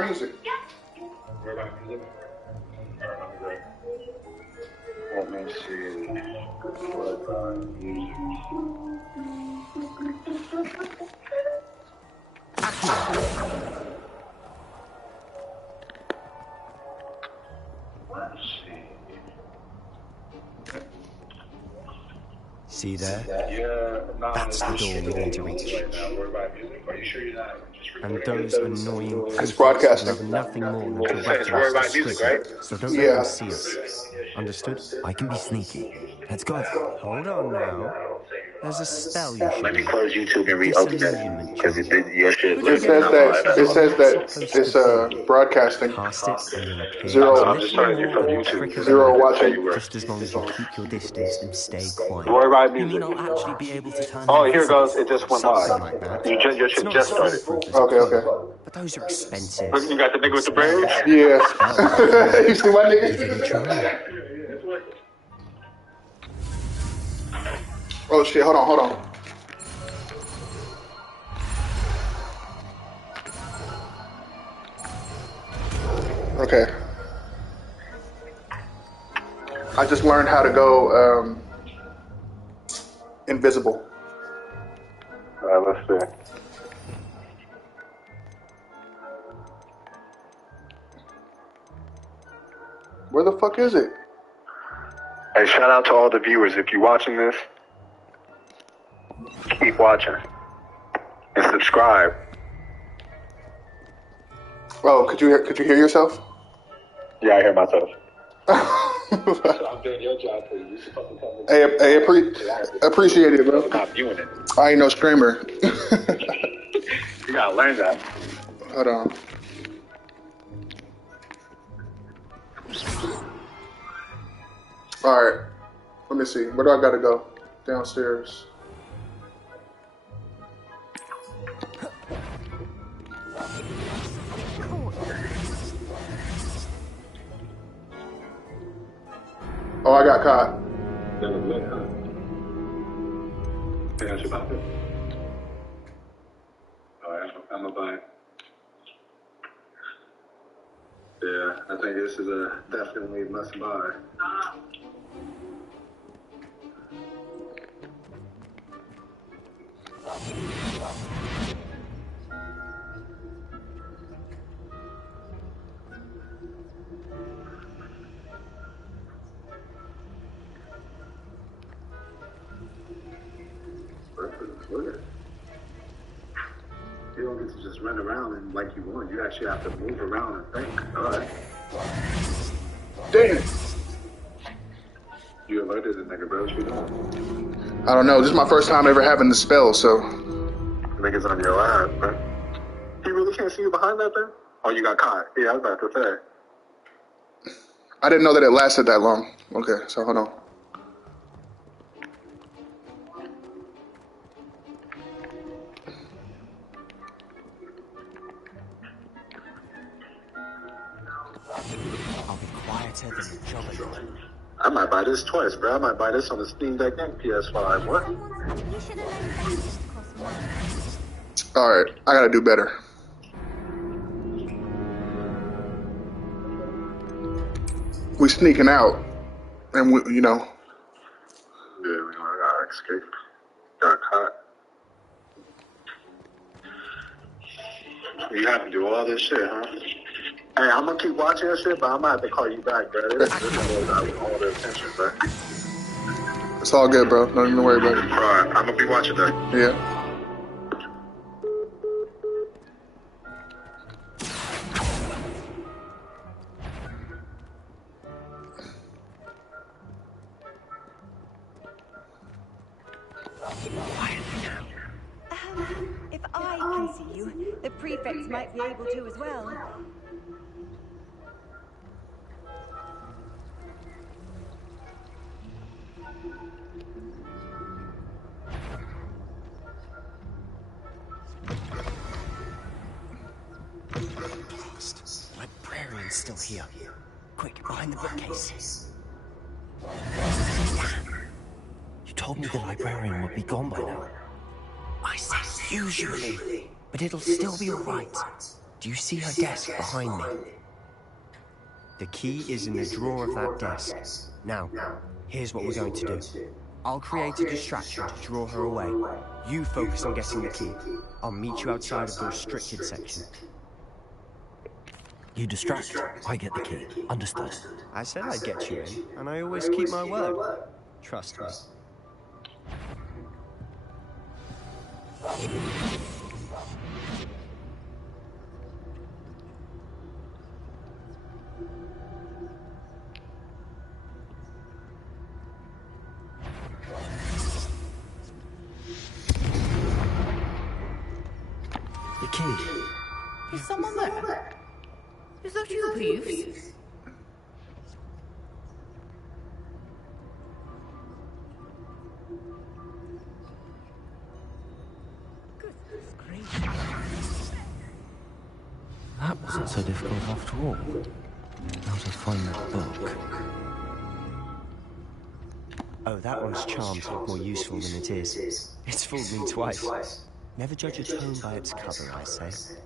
about music? Worry about music? Let me see. What about music? Let's see. See there? Yeah, no, That's the door we need to reach. Right now. Worry about music? Are you sure you're not just recording? And those annoying It's prefects broadcasting. love nothing more than to It's rat to Worry us about music, right? discreetly. So don't Yeah. let them see us. Understood? I can be sneaky. Let's go. Hold on now. There's a spell you should Let me know. close YouTube and reopen it. Disillusionment Because charm. your shit It looks says that it's broadcasting. Cast it and you'll appear Zero. as I'm just little trying to more do than a YouTube. trick of Zero an eye, watching. just as long as you keep your distance and stay quiet. Worry about You music. mean I'll actually be able to turn Oh, here it invisible? goes. It just went Something by. like that. Your It's shit not just as started. foolproof as Okay, code, okay. but those are expensive. Look, you got the nigga with the braids? Yeah. You see my Give it nigga? a try. Oh shit! Hold on. Okay. I just learned how to go invisible. Let's see. Where the fuck is it? Hey, shout out to all the viewers. If you're watching this, keep watching. And subscribe. Oh, could you hear yourself? Yeah, I hear myself. I'm doing your job for you. Hey, appreciate it, bro. I'm not viewing it. I ain't no streamer. You gotta learn that. Hold on. All right. Let me see. Where do I gotta go? Downstairs. Oh, I got caught. That was lit, huh? Hey, that's about it. Alright, I'm gonna buy it. Yeah, I think this is a definitely must buy. You don't get to just run around and like you want. You actually have to move around and think. Alright. Damn it. You alerted the nigga, bro. What you doing? I don't know. This is my first time ever having the spell, so. Niggas on your ass, bro. You really can't see you behind that thing? Oh, you got caught. Yeah, I was about to say. I didn't know that it lasted that long. Okay, so hold on. I'll be quieter than a jogger. I might buy this twice, bro. I might buy this on the Steam Deck and PS5. What? You should have known better to cost more. All right, I gotta do better. We sneaking out, and we, you know. Yeah, we gotta escape. Got caught. You have to do all this shit, huh? Hey, I'm gonna keep watching that shit, but I'm gonna have to call you back, bro. This is all the attention, bro. It's all good, bro. Don't even worry about it. Alright, I'm gonna be watching that. Yeah. If I can see you, the prefects might be able to as well. Librarian's still here. Quick, behind the bookcase. You told me the librarian would be gone by now. I said usually, but it'll still be alright. Do you see her desk behind me? The key is in the drawer of that desk. Now, here's what we're going to do. I'll create a distraction to draw her away. You focus on getting the key. I'll meet you outside of the restricted section. You distract, I get the key. Understood. I said I'd get you in, and I always keep my word. Trust me. The key. Is someone there? Is that you, Peeves? Goodness gracious. That wasn't so difficult after all. Now to find the book. Oh, that one's charms look more useful than it is. It's fooled me twice. Never judge a tome by its cover, I say.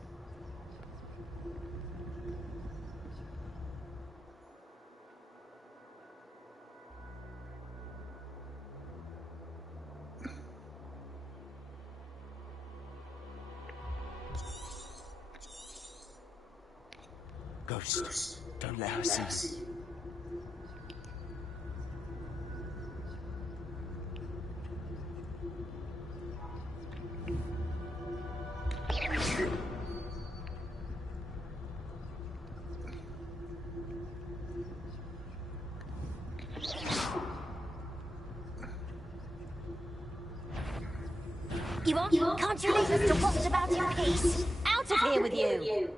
Ghost, don't let her see you. Can't you leave us to waft about in peace? Out of here with you!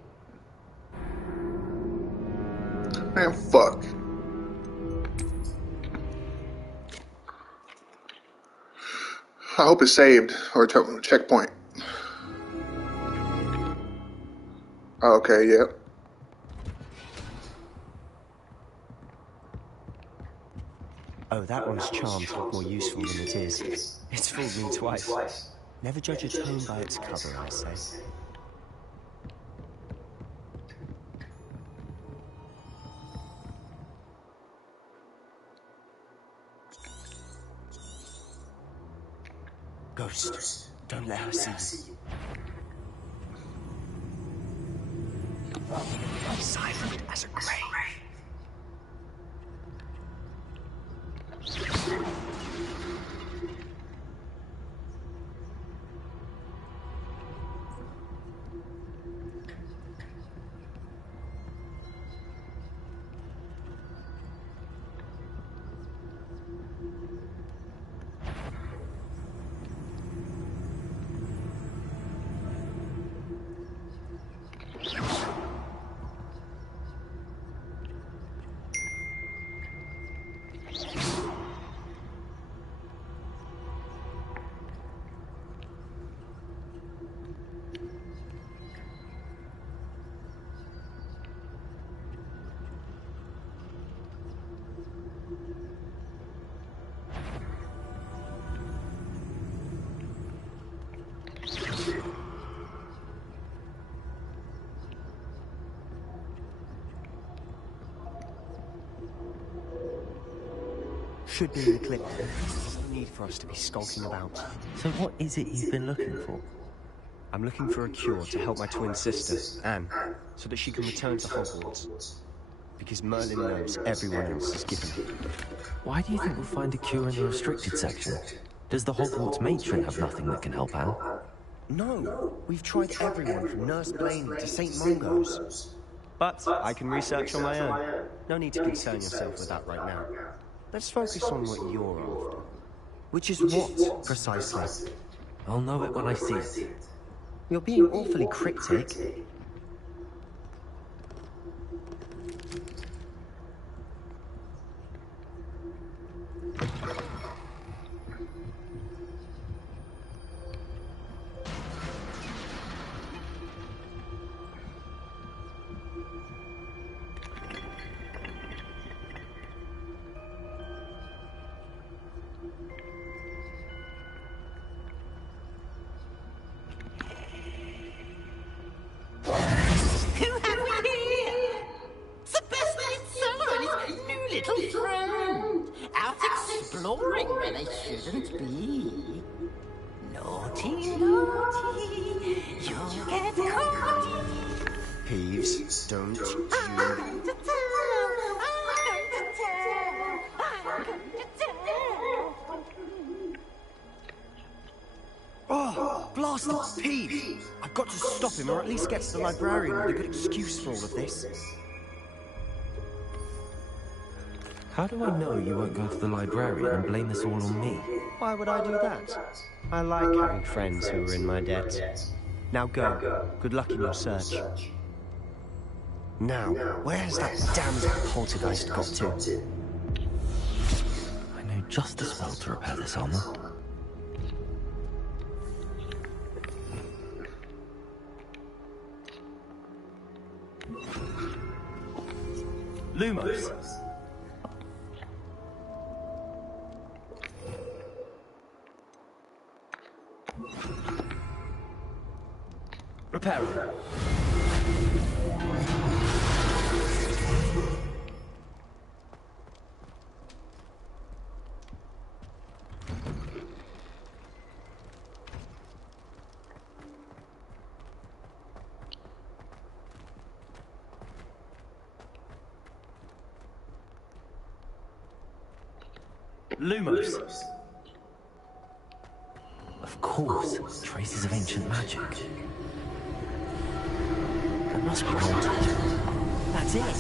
Man, fuck. I hope it's saved or checkpoint. Okay, yep. Oh, that one's charms look more useful than it is. It's fooled me twice. Never judge a tome by its cover, I say. Ghost, don't let her see you. Silent as a grave. Should be in the clip. There's no need for us to be skulking about. So what is it you've been looking for? I'm looking for a cure to help my twin sister, Anne, so that she can return to Hogwarts. Because Merlin knows everyone else is given it. Why do you think we'll find a cure in the restricted section? Does the Hogwarts matron have nothing that can help Anne? No, we've tried everyone from Nurse Blaney to St. Mungo's. But I can research on my own. No need to concern yourself with that right now. Let's focus on what you're after. Which is what, precisely? I'll know it when I see it. You're being awfully cryptic. exploring where they shouldn't be. Naughty, naughty, you'll get caught. Peeves, don't you... I'm going to town. I'm going to town. I'm going to town. Oh, blast off, Peeves! I've got to stop him, or at least get to the librarian with a good excuse for all of this. How do I know you won't go to the librarian and blame this all on me? Why would I do that? I like having friends who are in my debt. Now go. Good luck in your search. Now, where's that damned poltergeist got to? I know just as well to repair this armor. Lumos. Repair. Lumos. Of course, traces of ancient magic. That must be haunted. That's it.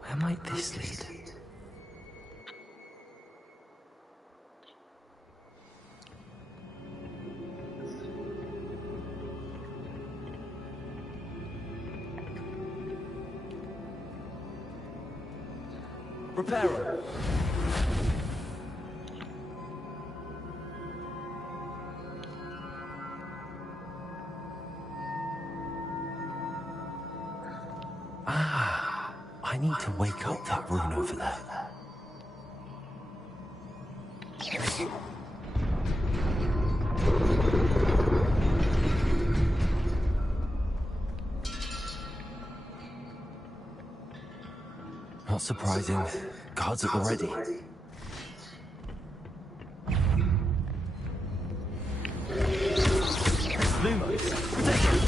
Where might this lead? Repairer. I need to wake up that rune over there. Not surprising. Guards at the ready. Lumos. Protect him.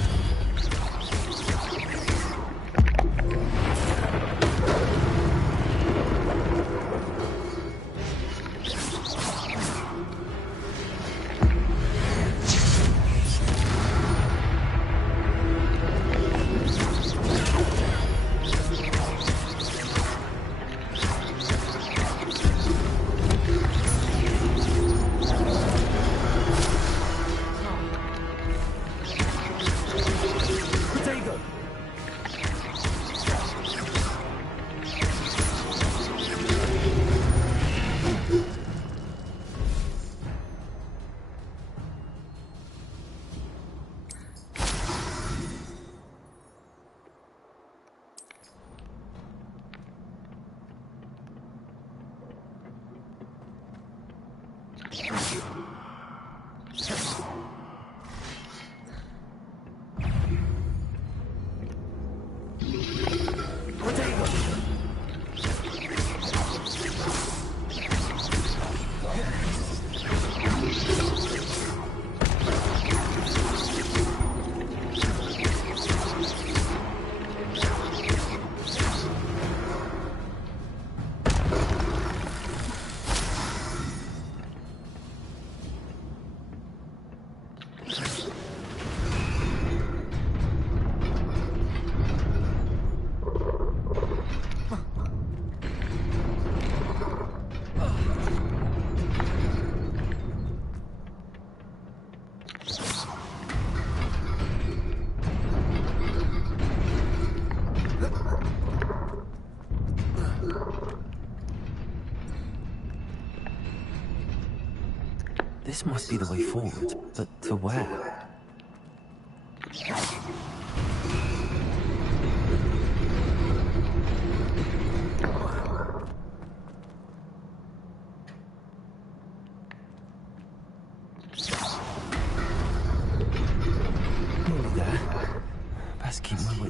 This must be the way forward, but to where?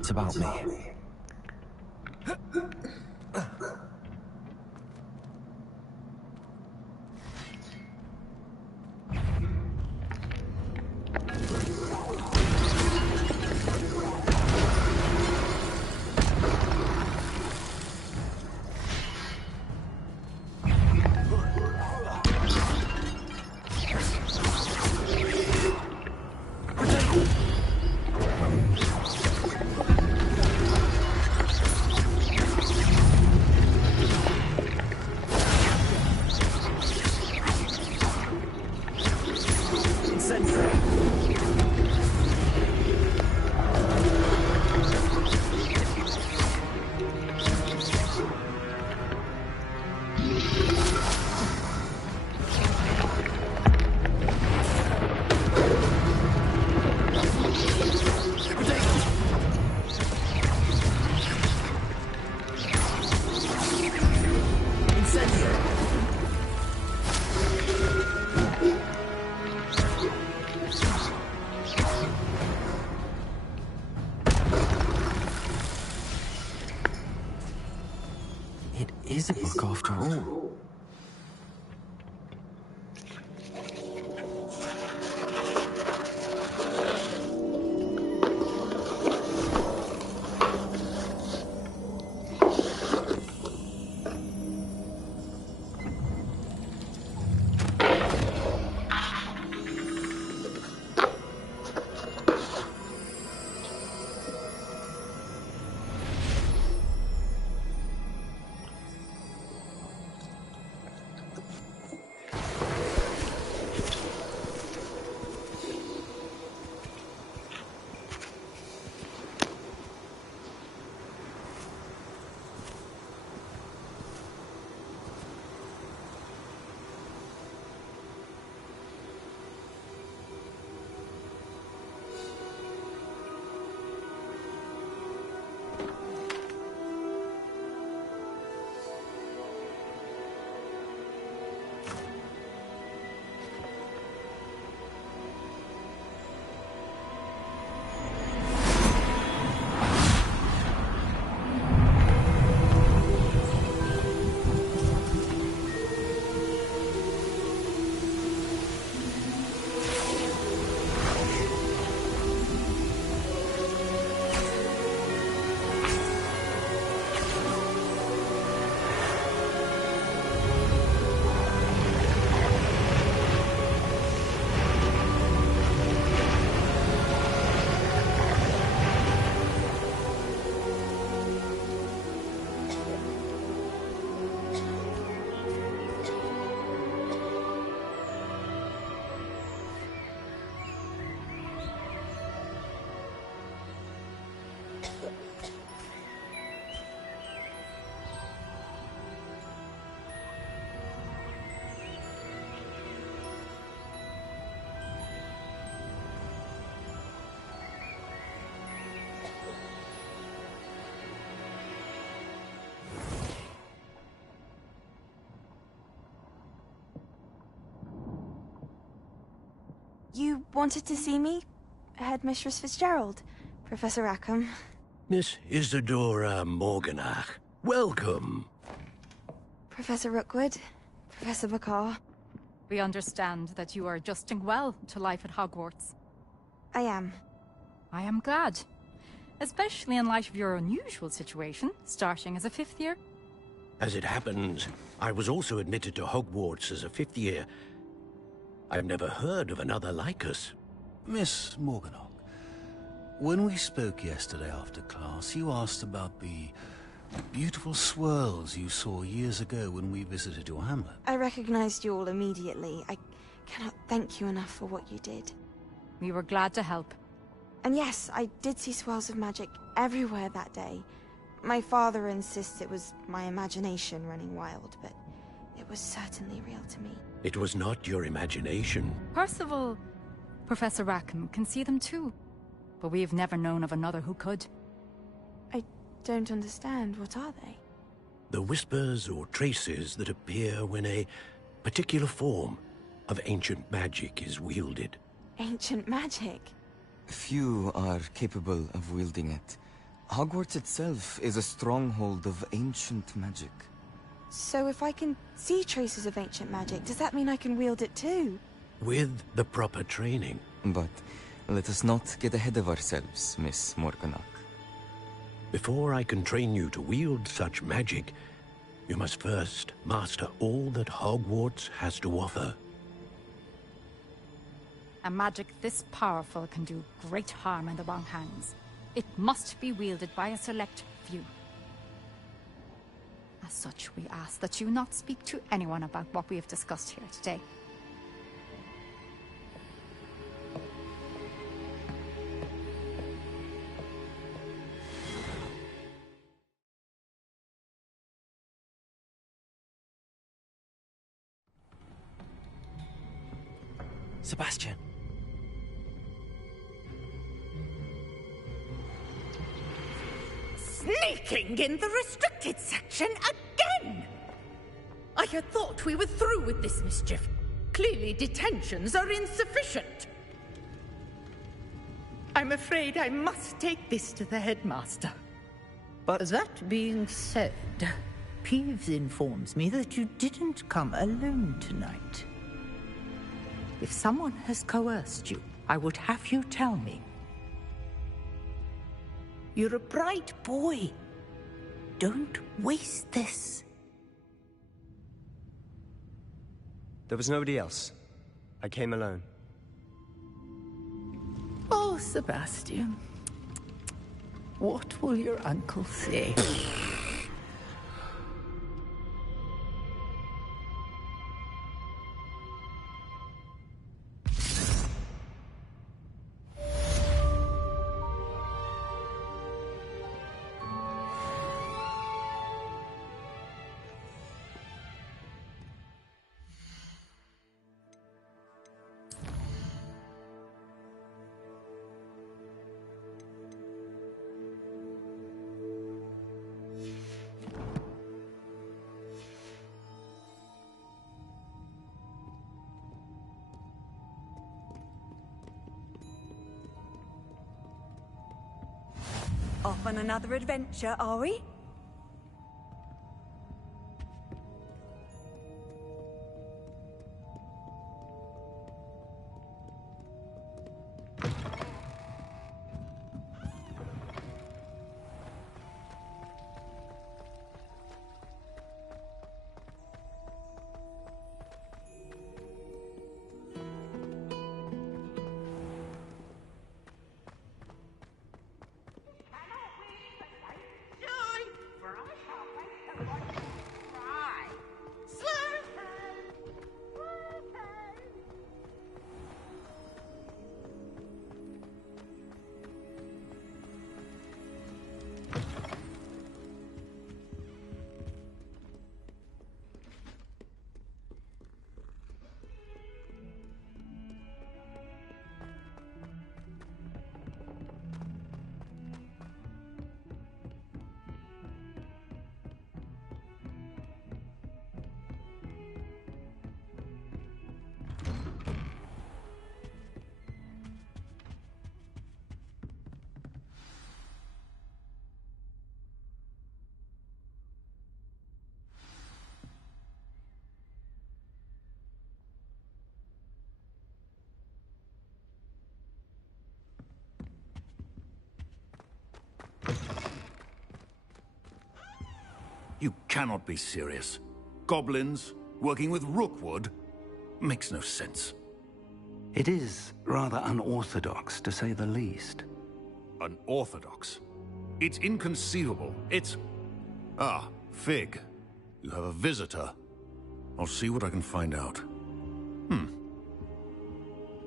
secrets about me. It is a book after all. You wanted to see me? Headmistress Fitzgerald, Professor Rackham. Miss Isadora Morganach, welcome. Professor Rookwood, Professor Bakar. We understand that you are adjusting well to life at Hogwarts. I am. I am glad. Especially in light of your unusual situation, starting as a 5th year. As it happens, I was also admitted to Hogwarts as a 5th year. I've never heard of another like us. Miss Morganach, when we spoke yesterday after class, you asked about the beautiful swirls you saw years ago when we visited your hamlet. I recognized you all immediately. I cannot thank you enough for what you did. We were glad to help. And yes, I did see swirls of magic everywhere that day. My father insists it was my imagination running wild, but it was certainly real to me. It was not your imagination. Percival, Professor Rackham can see them too. But we have never known of another who could. I don't understand. What are they? The whispers or traces that appear when a particular form of ancient magic is wielded. Ancient magic? Few are capable of wielding it. Hogwarts itself is a stronghold of ancient magic. So if I can see traces of ancient magic, does that mean I can wield it too? With the proper training. But let us not get ahead of ourselves, Miss Morganach. Before I can train you to wield such magic, you must first master all that Hogwarts has to offer. A magic this powerful can do great harm in the wrong hands. It must be wielded by a select few. As such, we ask that you not speak to anyone about what we have discussed here today. Sebastian. Sneaking in the restricted section again! I had thought we were through with this mischief. Clearly detentions are insufficient. I'm afraid I must take this to the headmaster. But that being said, Peeves informs me that you didn't come alone tonight. If someone has coerced you, I would have you tell me. You're a bright boy. Don't waste this. There was nobody else. I came alone. Oh, Sebastian. What will your uncle say? Off on another adventure, are we? You cannot be serious. Goblins working with Rookwood? Makes no sense. It is rather unorthodox, to say the least. Unorthodox? It's inconceivable. It's... Ah, Fig. You have a visitor. I'll see what I can find out.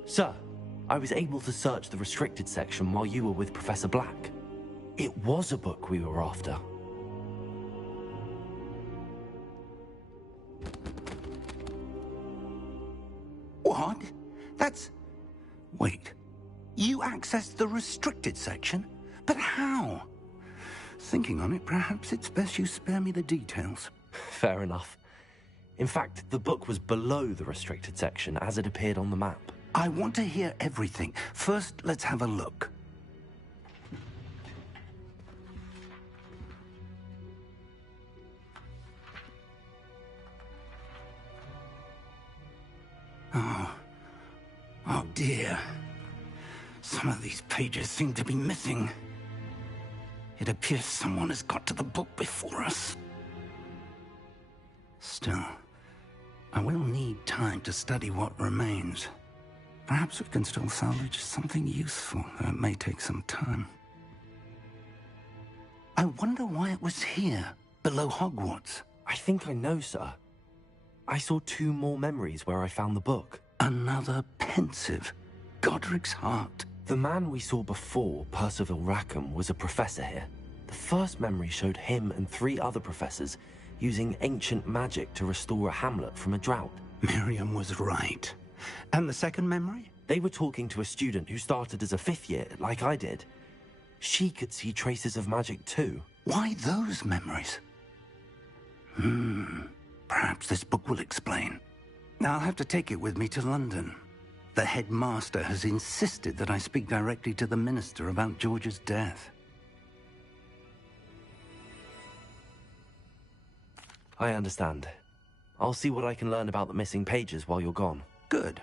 Sir, I was able to search the restricted section while you were with Professor Black. It was a book we were after. What? That's... Wait. You accessed the restricted section? But how? Thinking on it, perhaps it's best you spare me the details. Fair enough. In fact, the book was below the restricted section as it appeared on the map. I want to hear everything. First, let's have a look. Oh. Oh dear. Some of these pages seem to be missing. It appears someone has got to the book before us. Still, I will need time to study what remains. Perhaps we can still salvage something useful, though it may take some time. I wonder why it was here, below Hogwarts. I think I know, sir. I saw 2 more memories where I found the book. Another pensive. Godric's heart. The man we saw before, Percival Rackham, was a professor here. The first memory showed him and 3 other professors using ancient magic to restore a hamlet from a drought. Miriam was right. And the second memory? They were talking to a student who started as a 5th year, like I did. She could see traces of magic too. Why those memories? Perhaps this book will explain. I'll have to take it with me to London. The headmaster has insisted that I speak directly to the minister about George's death. I understand. I'll see what I can learn about the missing pages while you're gone. Good.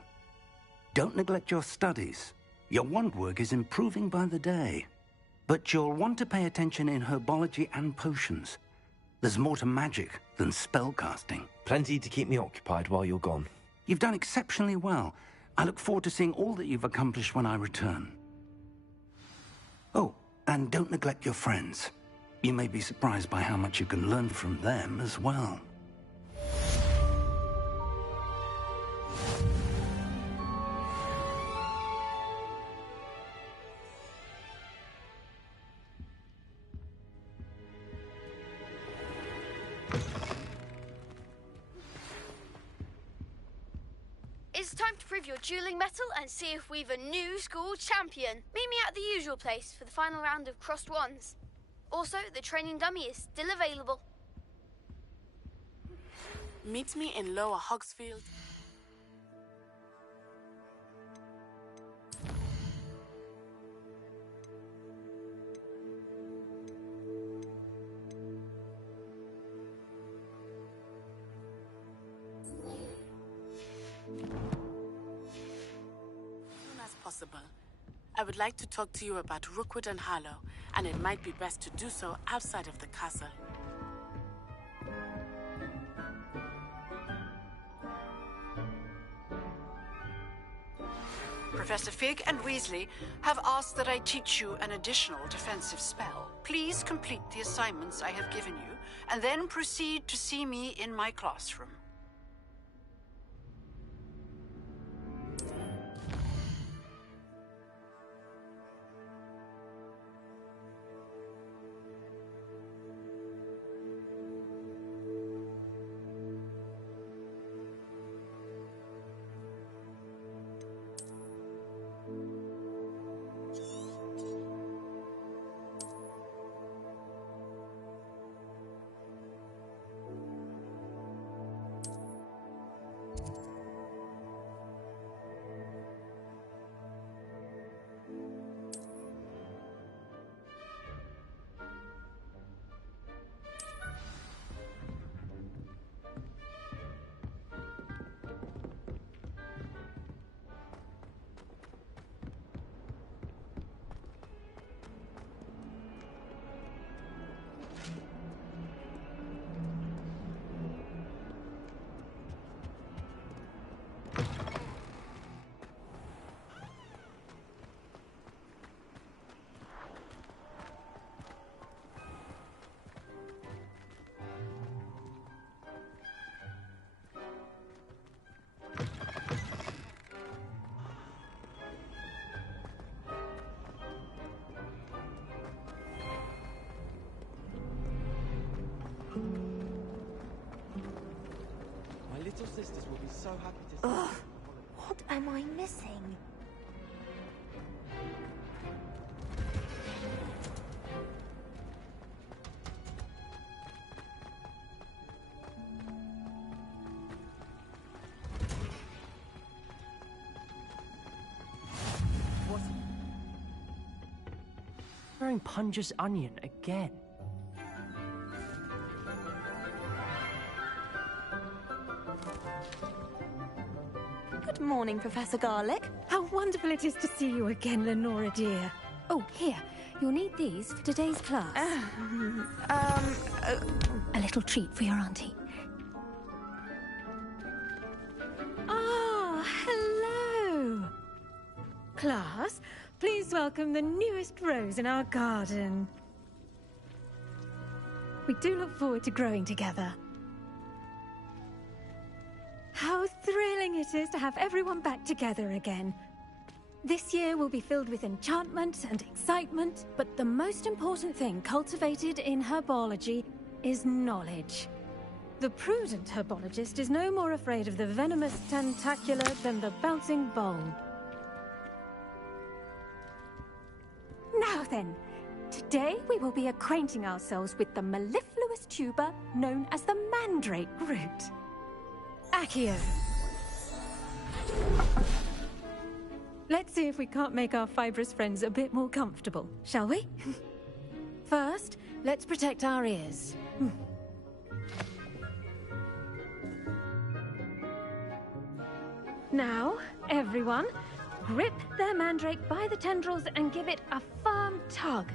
Don't neglect your studies. Your wand work is improving by the day. But you'll want to pay attention in herbology and potions. There's more to magic than spellcasting. Plenty to keep me occupied while you're gone. You've done exceptionally well. I look forward to seeing all that you've accomplished when I return. Oh, and don't neglect your friends. You may be surprised by how much you can learn from them as well. It's time to prove your dueling mettle and see if we've a new school champion. Meet me at the usual place for the final round of crossed wands. Also, the training dummy is still available. Meet me in Lower Hogsfield. Possible. I would like to talk to you about Rookwood and Harlow, and it might be best to do so outside of the castle. Professor Fig and Weasley have asked that I teach you an additional defensive spell. Please complete the assignments I have given you, and then proceed to see me in my classroom. Little sisters will be so happy to see Ugh, what am I missing? What? Wearing Punja's onion again. Good Morning, Professor Garlick. How wonderful it is to see you again, Lenora dear. Oh, here. You'll need these for today's class. A little treat for your auntie. Ah, hello. Class, please welcome the newest rose in our garden. We do look forward to growing together. How thrilling it is to have everyone back together again. This year will be filled with enchantment and excitement, but the most important thing cultivated in herbology is knowledge. The prudent herbologist is no more afraid of the venomous tentacula than the bouncing bulb. Now then, today we will be acquainting ourselves with the mellifluous tuber known as the mandrake root. Accio. Let's see if we can't make our fibrous friends a bit more comfortable, shall we? First, let's protect our ears. Now, everyone, grip their mandrake by the tendrils and give it a firm tug.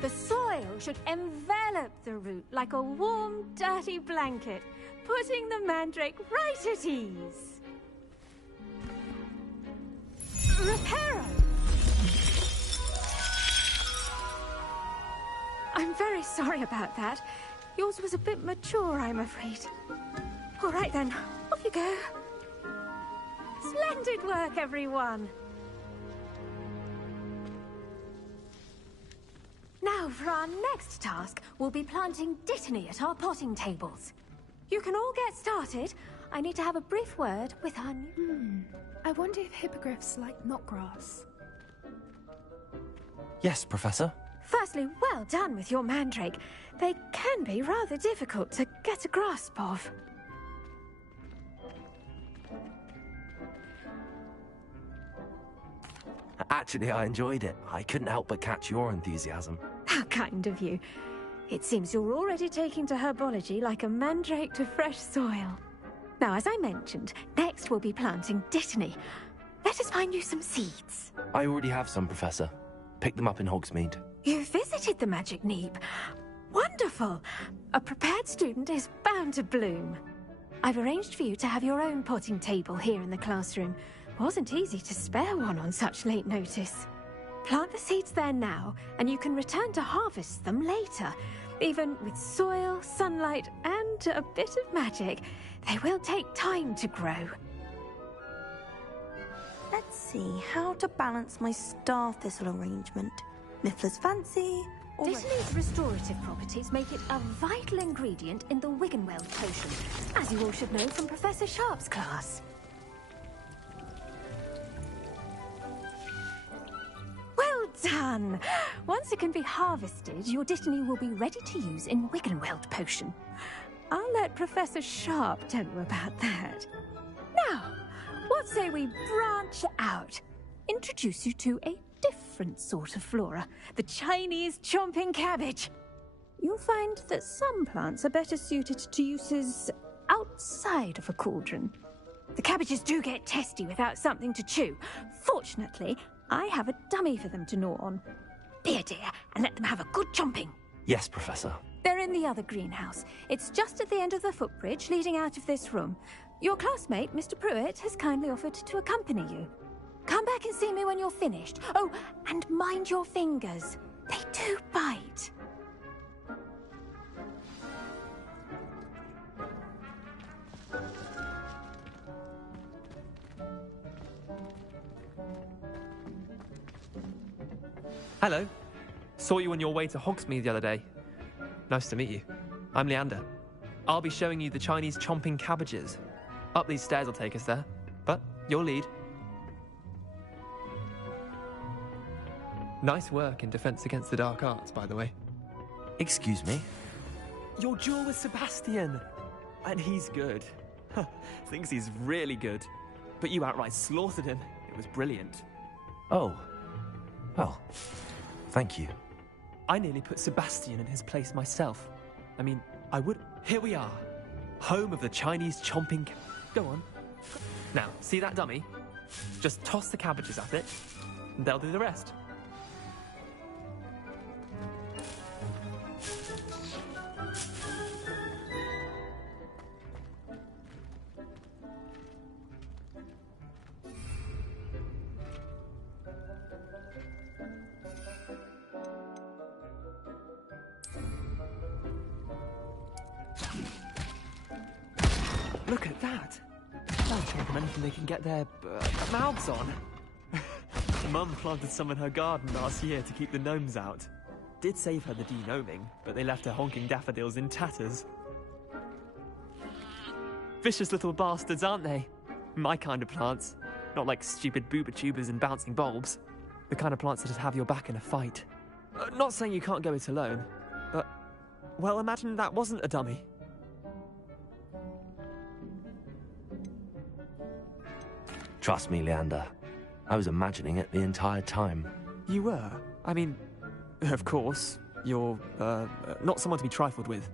The soil should envelop the root like a warm, dirty blanket, putting the mandrake right at ease. Reparo! I'm very sorry about that. Yours was a bit mature, I'm afraid. All right then, off you go. Splendid work, everyone. Now, for our next task, we'll be planting dittany at our potting tables. You can all get started. I need to have a brief word with our new... I wonder if hippogriffs like knotgrass. Yes, Professor. Firstly, well done with your mandrake. They can be rather difficult to get a grasp of. Actually, I enjoyed it. I couldn't help but catch your enthusiasm. How kind of you. It seems you're already taking to herbology like a mandrake to fresh soil. Now, as I mentioned, next we'll be planting dittany. Let us find you some seeds. I already have some, Professor. Picked them up in Hogsmeade. You visited the Magic Neep. Wonderful! A prepared student is bound to bloom. I've arranged for you to have your own potting table here in the classroom. Wasn't easy to spare one on such late notice. Plant the seeds there now, and you can return to harvest them later. Even with soil, sunlight, and a bit of magic, they will take time to grow. Let's see how to balance my star thistle arrangement. Miffler's fancy. Dittany's restorative properties make it a vital ingredient in the Wiggenweld potion, as you all should know from Professor Sharp's class. Well done! Once it can be harvested, your dittany will be ready to use in Wiggenweld potion. I'll let Professor Sharp tell you about that. Now, what say we branch out? Introduce you to a different sort of flora, the Chinese chomping cabbage. You'll find that some plants are better suited to uses outside of a cauldron. The cabbages do get testy without something to chew. Fortunately, I have a dummy for them to gnaw on. Dear, and let them have a good chomping. Yes, Professor. They're in the other greenhouse. It's just at the end of the footbridge leading out of this room. Your classmate, Mr. Pruitt, has kindly offered to accompany you. Come back and see me when you're finished. Oh, and mind your fingers. They do bite. Hello. Saw you on your way to Hogsmeade the other day. Nice to meet you. I'm Leander. I'll be showing you the Chinese chomping cabbages. Up these stairs will take us there, but your lead. Nice work in Defense Against the Dark Arts, by the way. Excuse me? Your duel with Sebastian! And he's good. Thinks he's really good. But you outright slaughtered him. It was brilliant. Oh. Well, thank you. I nearly put Sebastian in his place myself. I mean, I would... Here we are. Home of the Chinese chomping... Go on. Now, see that dummy? Just toss the cabbages at it, and they'll do the rest. Look at that! They'll chomp on anything they can get their mouths on. Mum planted some in her garden last year to keep the gnomes out. Did save her the de-gnoming, but they left her honking daffodils in tatters. Vicious little bastards, aren't they? My kind of plants. Not like stupid booba tubers and bouncing bulbs. The kind of plants that'd have your back in a fight. Not saying you can't go it alone, but... Well, imagine that wasn't a dummy. Trust me, Leander. I was imagining it the entire time. You were? I mean, of course, you're, not someone to be trifled with.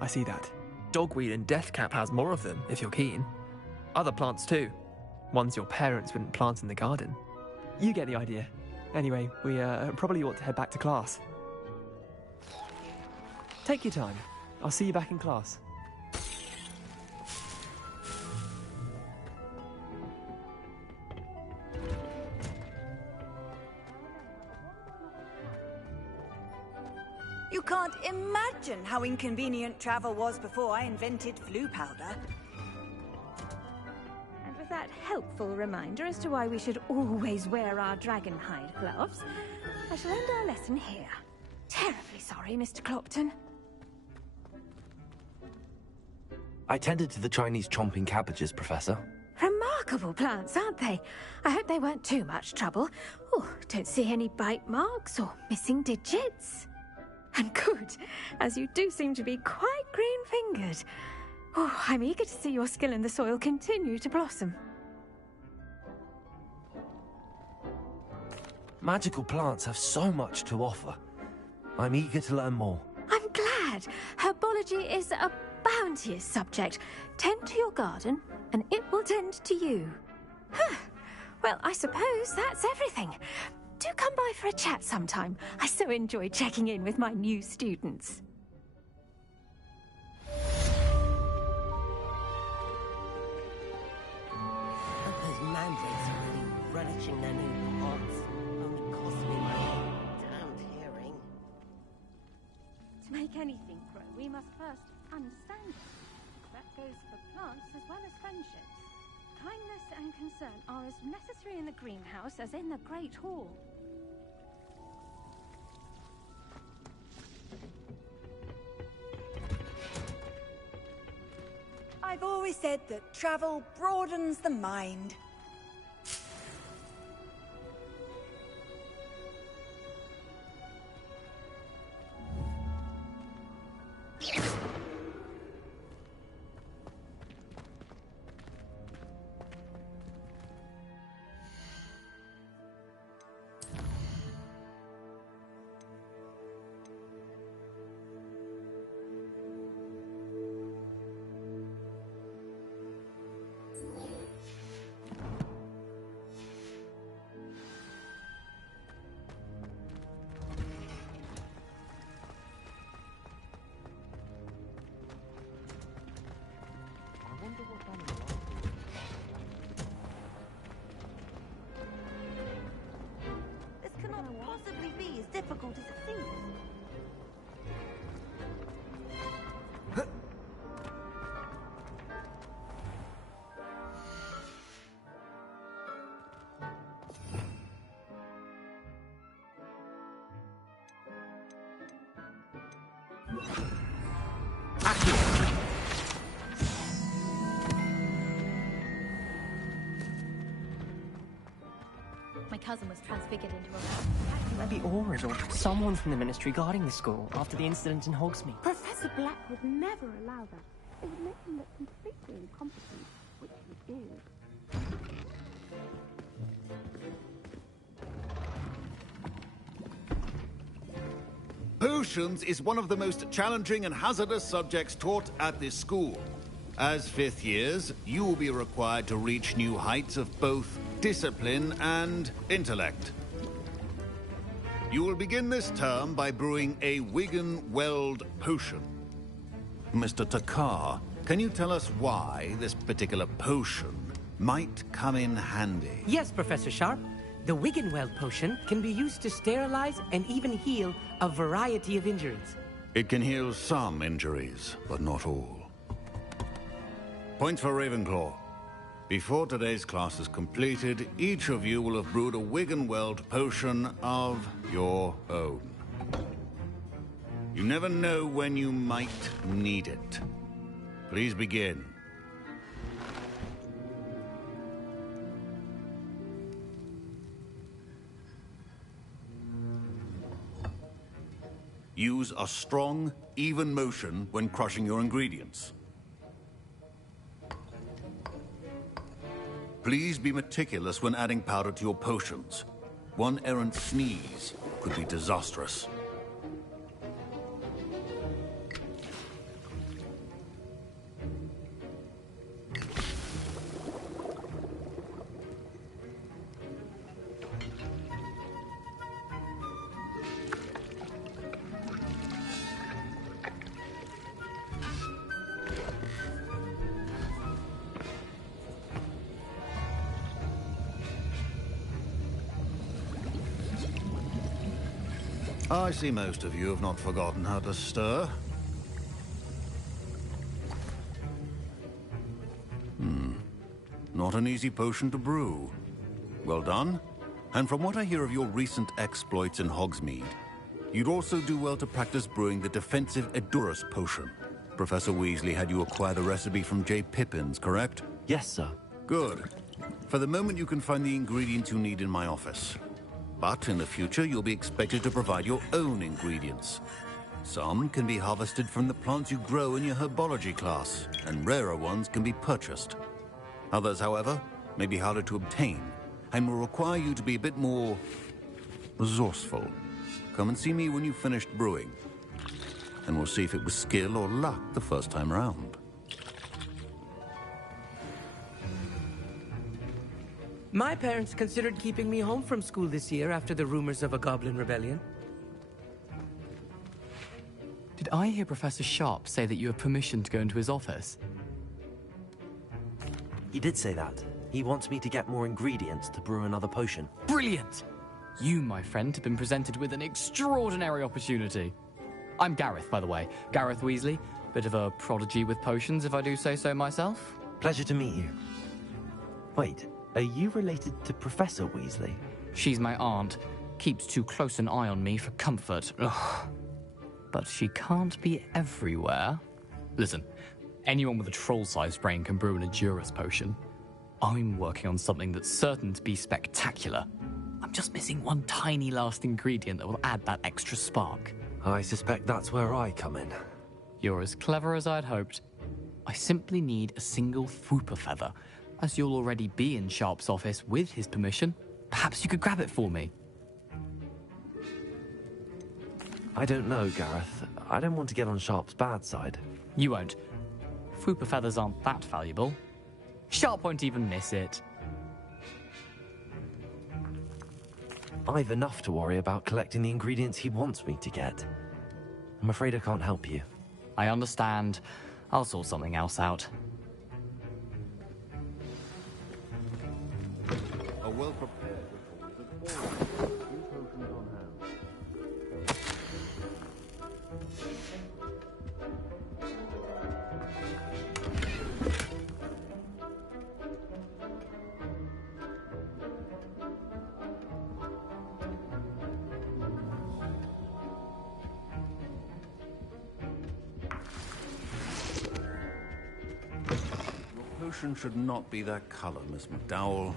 I see that. Dogweed and deathcap has more of them, if you're keen. Other plants too. Ones your parents wouldn't plant in the garden. You get the idea. Anyway, we probably ought to head back to class. Take your time. I'll see you back in class. You can't imagine how inconvenient travel was before I invented flu powder. And with that helpful reminder as to why we should always wear our dragon hide gloves, I shall end our lesson here. Terribly sorry, Mr. Clopton. I tended to the Chinese chomping cabbages, Professor. Remarkable plants, aren't they? I hope they weren't too much trouble. Oh, don't see any bite marks or missing digits. And good, as you do seem to be quite green-fingered. Oh, I'm eager to see your skill in the soil continue to blossom. Magical plants have so much to offer. I'm eager to learn more. I'm glad. Herbology is a bounteous subject. Tend to your garden, and it will tend to you. Huh. Well, I suppose that's everything. Do come by for a chat sometime. I so enjoy checking in with my new students. Those mandrakes are really relishing their new pots. Only cost me my damned hearing. To make anything grow, we must first understand it. That goes for plants as well as friendships. Kindness and concern are as necessary in the greenhouse as in the Great Hall. I've always said that travel broadens the mind. This cannot possibly be as difficult as it seems. My cousin was transfigured into a man. Maybe Aura's or someone from the Ministry guarding the school after the incident in Hogsmeade. Professor Black would never allow that. It would make him look completely incompetent, which he is. Potions is one of the most challenging and hazardous subjects taught at this school. As fifth years, you will be required to reach new heights of both discipline and intellect. You will begin this term by brewing a Wiggenweld potion. Mr. Takar, can you tell us why this particular potion might come in handy? Yes, Professor Sharp. The Wiggenweld potion can be used to sterilize and even heal a variety of injuries. It can heal some injuries, but not all. Points for Ravenclaw. Before today's class is completed, each of you will have brewed a Wiggenweld potion of your own. You never know when you might need it. Please begin. Use a strong, even motion when crushing your ingredients. Please be meticulous when adding powder to your potions. One errant sneeze could be disastrous. I see most of you have not forgotten how to stir. Not an easy potion to brew. Well done. And from what I hear of your recent exploits in Hogsmeade, you'd also do well to practice brewing the defensive Edurus potion. Professor Weasley had you acquire the recipe from J. Pippin's, correct? Yes, sir. Good. For the moment, you can find the ingredients you need in my office. But in the future, you'll be expected to provide your own ingredients. Some can be harvested from the plants you grow in your herbology class, and rarer ones can be purchased. Others, however, may be harder to obtain, and will require you to be a bit more resourceful. Come and see me when you've finished brewing, and we'll see if it was skill or luck the first time around. My parents considered keeping me home from school this year after the rumors of a goblin rebellion. Did I hear Professor Sharp say that you have permission to go into his office? He did say that. He wants me to get more ingredients to brew another potion. Brilliant! You, my friend, have been presented with an extraordinary opportunity. I'm Gareth, by the way. Gareth Weasley. Bit of a prodigy with potions, if I do say so myself. Pleasure to meet you. Wait, are you related to Professor Weasley? She's my aunt. Keeps too close an eye on me for comfort. Ugh. But she can't be everywhere. Listen, anyone with a troll-sized brain can brew an Edurus potion. I'm working on something that's certain to be spectacular. I'm just missing one tiny last ingredient that will add that extra spark. I suspect that's where I come in. You're as clever as I'd hoped. I simply need a single Fwooper feather. As you'll already be in Sharp's office with his permission, perhaps you could grab it for me. I don't know, Gareth. I don't want to get on Sharp's bad side. You won't. Fwooper feathers aren't that valuable. Sharp won't even miss it. I've enough to worry about collecting the ingredients he wants me to get. I'm afraid I can't help you. I understand. I'll sort something else out. A well-prepared report is always two potions on hand. Your potion should not be that color, Miss McDowell.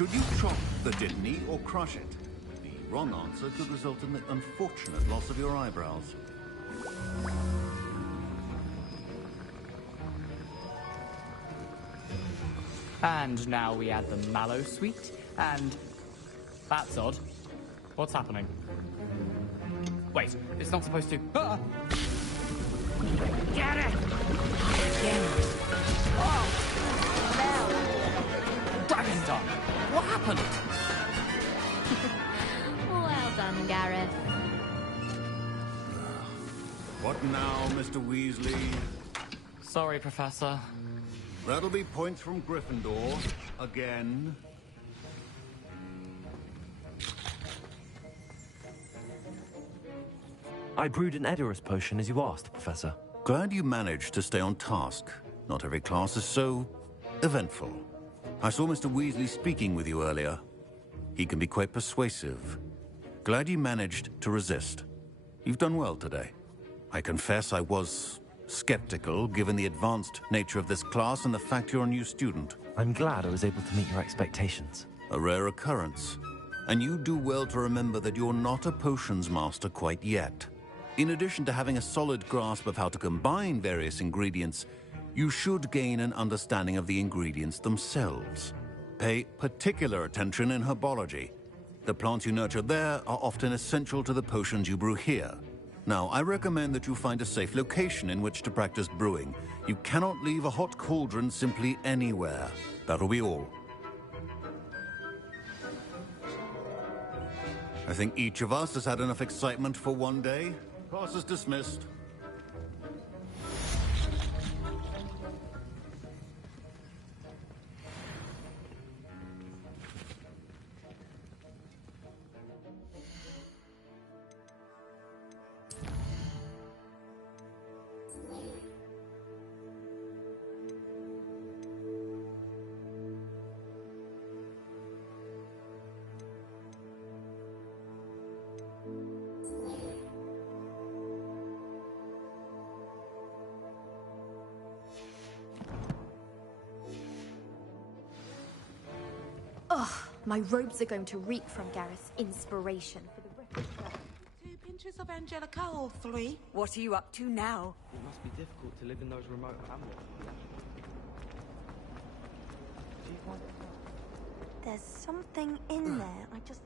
Should you chop the Dittany or crush it? The wrong answer could result in the unfortunate loss of your eyebrows. And now we add the mallow sweet, and... That's odd. What's happening? Wait, it's not supposed to... Ah! Get it! Oh! Dragon Dog! What happened? Well done, Gareth. What now, Mr. Weasley? Sorry, Professor. That'll be points from Gryffindor. Again. I brewed an Edorus potion as you asked, Professor. Glad you managed to stay on task. Not every class is so eventful. I saw Mr. Weasley speaking with you earlier. He can be quite persuasive. Glad you managed to resist. You've done well today. I confess I was skeptical, given the advanced nature of this class and the fact you're a new student. I'm glad I was able to meet your expectations. A rare occurrence. And you do well to remember that you're not a potions master quite yet. In addition to having a solid grasp of how to combine various ingredients, you should gain an understanding of the ingredients themselves. Pay particular attention in herbology. The plants you nurture there are often essential to the potions you brew here. Now, I recommend that you find a safe location in which to practice brewing. You cannot leave a hot cauldron simply anywhere. That'll be all. I think each of us has had enough excitement for one day. Class is dismissed. Ugh, my robes are going to reek from Gareth's inspiration for the rest of the... 2 pinches of Angelica or 3? What are you up to now? It must be difficult to live in those remote hamlets. Do you find it? There's something in there. I just...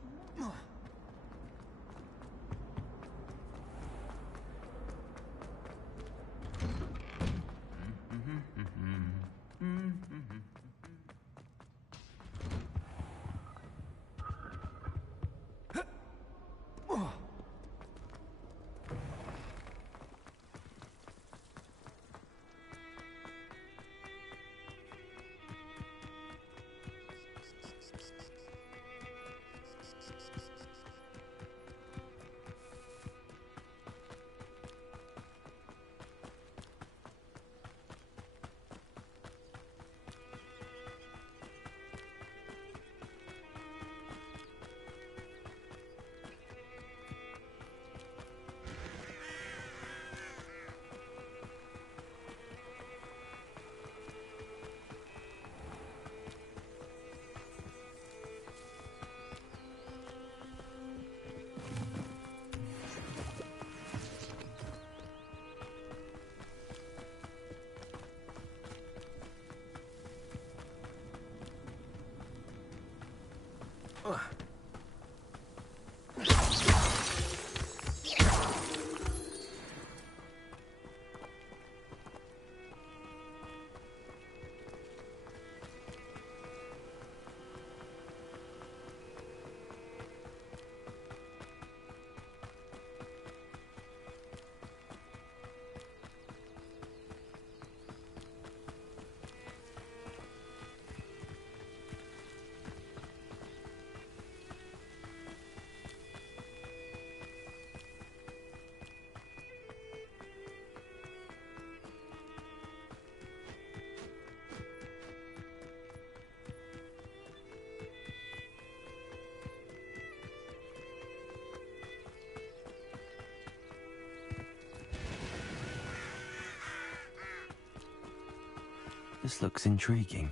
This looks intriguing.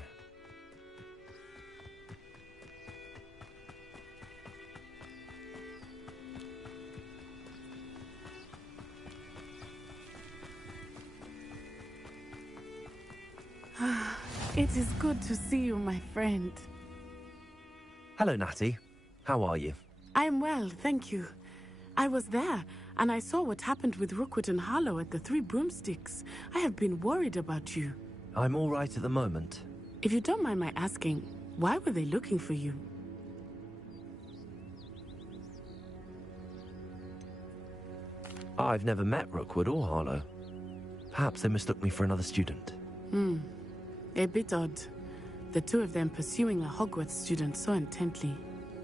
It is good to see you, my friend. Hello, Natty. How are you? I am well, thank you. I was there, and I saw what happened with Rookwood and Harlow at the Three Broomsticks. I have been worried about you. I'm all right at the moment. If you don't mind my asking, why were they looking for you? I've never met Rookwood or Harlow. Perhaps they mistook me for another student. A bit odd. The two of them pursuing a Hogwarts student so intently.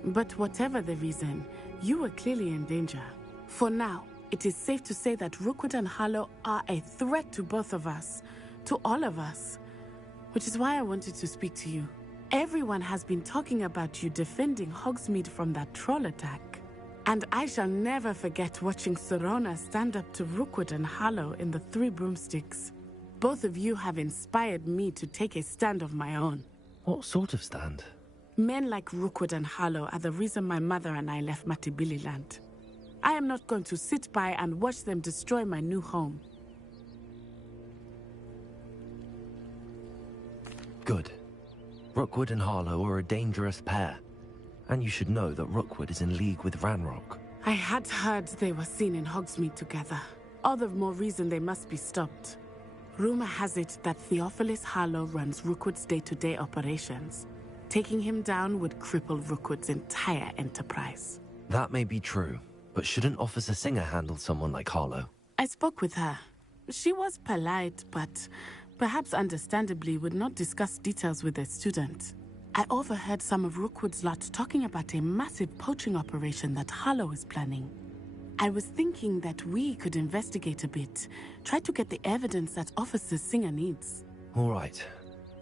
But whatever the reason, you were clearly in danger. For now, it is safe to say that Rookwood and Harlow are a threat to both of us. To all of us. Which is why I wanted to speak to you. Everyone has been talking about you defending Hogsmeade from that troll attack. And I shall never forget watching Serona stand up to Rookwood and Harlow in the Three Broomsticks. Both of you have inspired me to take a stand of my own. What sort of stand? Men like Rookwood and Harlow are the reason my mother and I left Matabeleland. I am not going to sit by and watch them destroy my new home. Good. Rookwood and Harlow are a dangerous pair. And you should know that Rookwood is in league with Ranrock. I had heard they were seen in Hogsmeade together. All the more reason they must be stopped. Rumor has it that Theophilus Harlow runs Rookwood's day-to-day operations. Taking him down would cripple Rookwood's entire enterprise. That may be true, but shouldn't Officer Singer handle someone like Harlow? I spoke with her. She was polite, but perhaps understandably would not discuss details with a student. I overheard some of Rookwood's lot talking about a massive poaching operation that Harlow is planning. I was thinking that we could investigate a bit, try to get the evidence that Officer Singer needs. All right,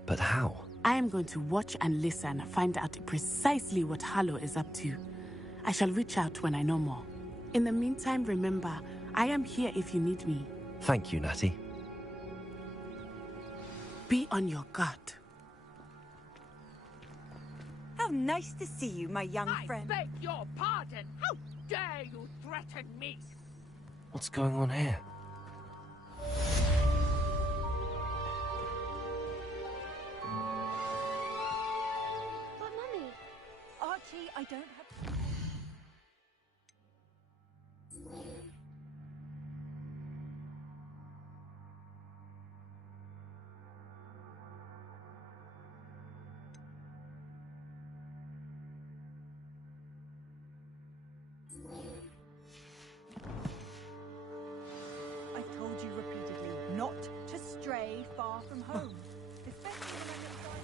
but how? I am going to watch and listen, find out precisely what Harlow is up to. I shall reach out when I know more. In the meantime, remember, I am here if you need me. Thank you, Natty. Be on your guard. How nice to see you, my young friend. I beg your pardon. How dare you threaten me? What's going on here? But Mummy, Archie, I don't have... I've told you repeatedly not to stray far from home. Especially when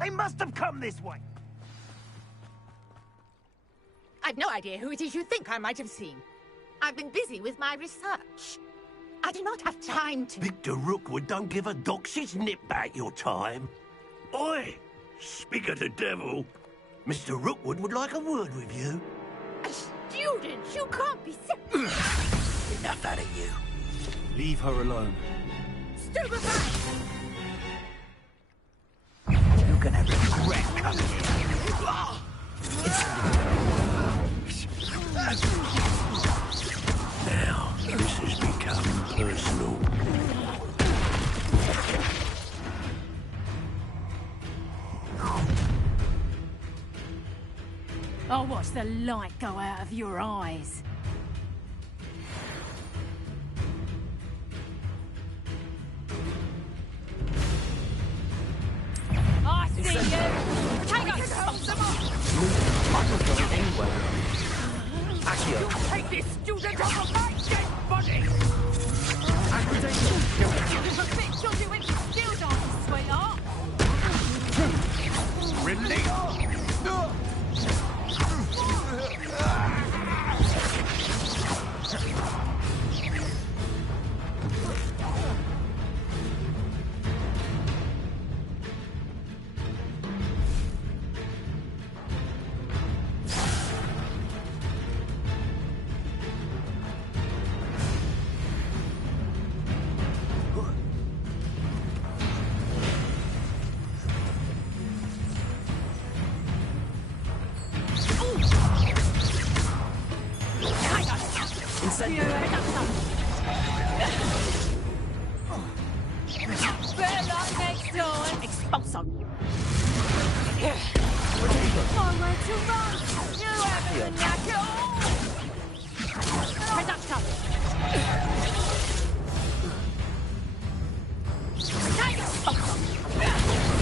They must have come this way. I've no idea who it is you think I might have seen. I've been busy with my research. I do not have time to... Victor Rookwood don't give a doxy's nip back your time. Oi! Speak of the devil. Mr. Rookwood would like a word with you. A student? You can't be so... Enough out of you. Leave her alone. Stupefy! You're gonna regret coming here. Now, this has become personal. I'll watch the light go out of your eyes. I see you! Take us! I'm not going anywhere. Accio. You take this student off of my dead body! There's a bit you'll do anything still, darling sweetheart. Release! listen. Better luck next time. Expulso. Nowhere to run. You haven't the knack at all. Reduction. Take expulso.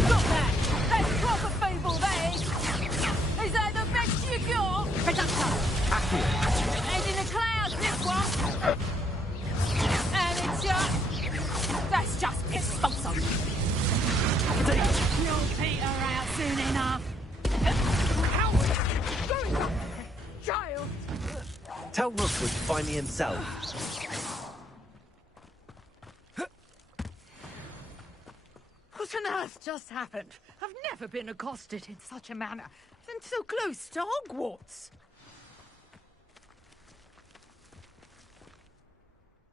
Stop that. That's proper feeble, that is. Is that the best you got? Reduction. And in the clouds, this one. And it's that's just expulso. You'll peter out soon enough. Howard! Child! Tell Rookwood to find me himself. What on earth just happened? I've never been accosted in such a manner, and so close to Hogwarts.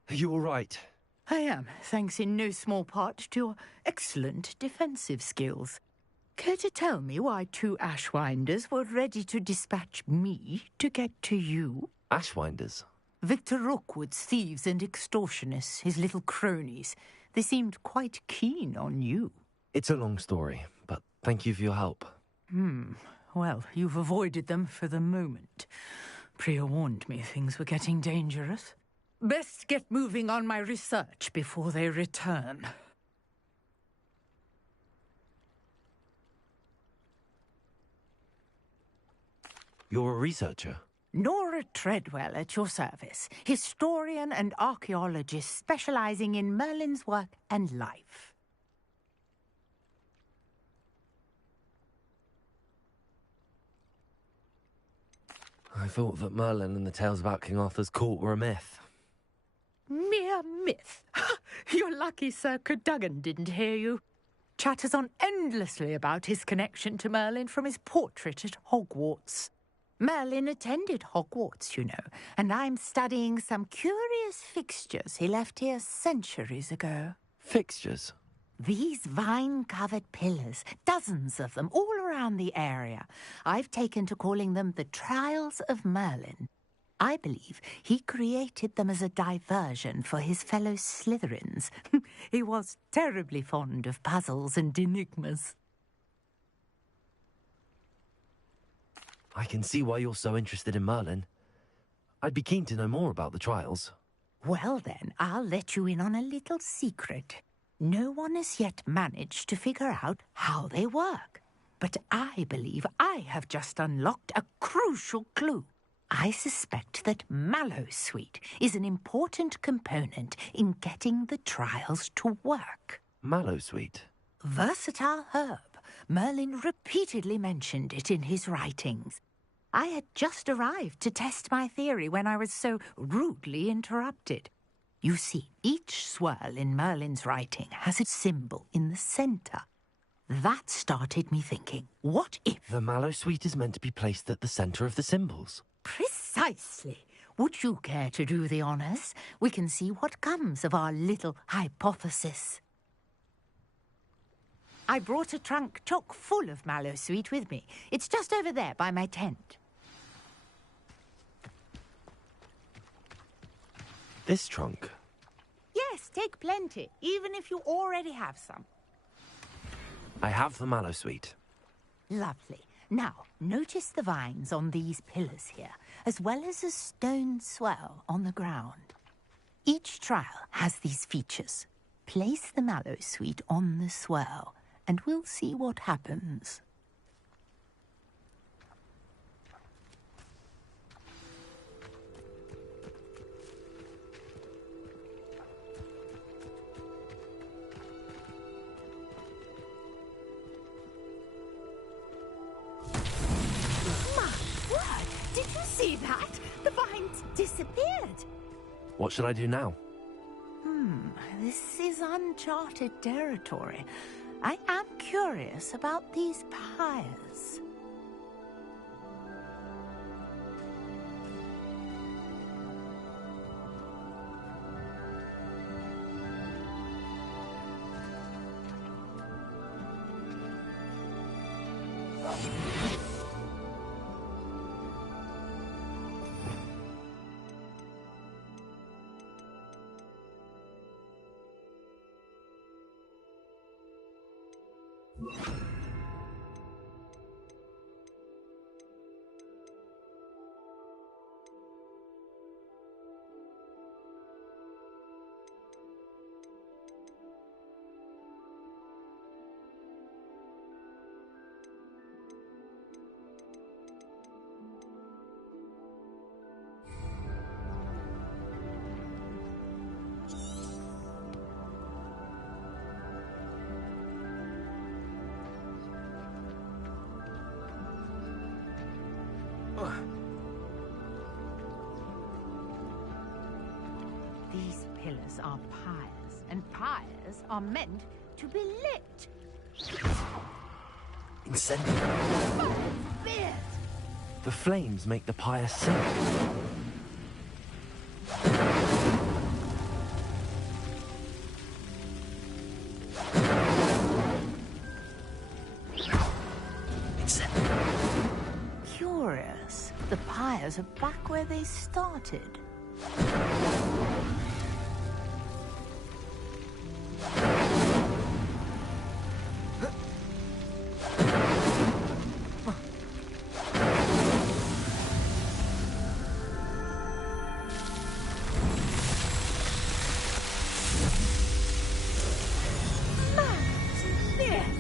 Are you all right? I am, thanks in no small part to your excellent defensive skills. Care to tell me why 2 Ashwinders were ready to dispatch me to get to you? Ashwinders? Victor Rookwood's thieves and extortionists, his little cronies. They seemed quite keen on you. It's a long story, but thank you for your help. Well, you've avoided them for the moment. Priya warned me things were getting dangerous. Best get moving on my research before they return. You're a researcher? Nora Treadwell at your service, historian and archaeologist specializing in Merlin's work and life. I thought that Merlin and the tales about King Arthur's court were a myth. Mere myth. You're lucky Sir Cadogan didn't hear you. Chatters on endlessly about his connection to Merlin from his portrait at Hogwarts. Merlin attended Hogwarts, you know, and I'm studying some curious fixtures he left here centuries ago. Fixtures? These vine-covered pillars, dozens of them, all around the area. I've taken to calling them the Trials of Merlin. I believe he created them as a diversion for his fellow Slytherins. He was terribly fond of puzzles and enigmas. I can see why you're so interested in Merlin. I'd be keen to know more about the trials. Well then, I'll let you in on a little secret. No one has yet managed to figure out how they work. But I believe I have just unlocked a crucial clue. I suspect that Mallowsweet is an important component in getting the trials to work. Mallowsweet? Versatile herb. Merlin repeatedly mentioned it in his writings. I had just arrived to test my theory when I was so rudely interrupted. You see, each swirl in Merlin's writing has a symbol in the centre. That started me thinking, what if... The Mallowsweet is meant to be placed at the centre of the symbols. Precisely. Would you care to do the honours? We can see what comes of our little hypothesis. I brought a trunk chock full of Mallowsweet with me. It's just over there by my tent. This trunk? Yes, take plenty, even if you already have some. I have the Mallowsweet. Lovely. Now, notice the vines on these pillars here, as well as a stone swell on the ground. Each trial has these features. Place the Mallowsweet on the swell, and we'll see what happens. Did you see that? The vines disappeared. What should I do now? This is uncharted territory. I am curious about these pyres. These pillars are pyres, and pyres are meant to be lit. Incendiary. The flames make the pyre sink. Curious. The pyres are back where they started.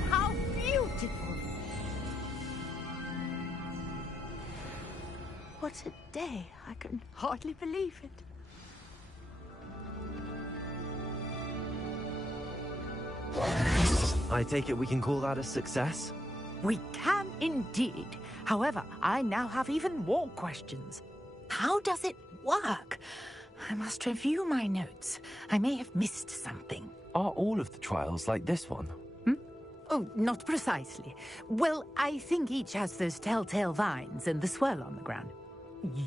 How beautiful! What a day. I can hardly believe it. I take it we can call that a success? We can indeed. However, I now have even more questions. How does it work? I must review my notes. I may have missed something. Are all of the trials like this one? Oh, not precisely. Well, I think each has those telltale vines and the swirl on the ground.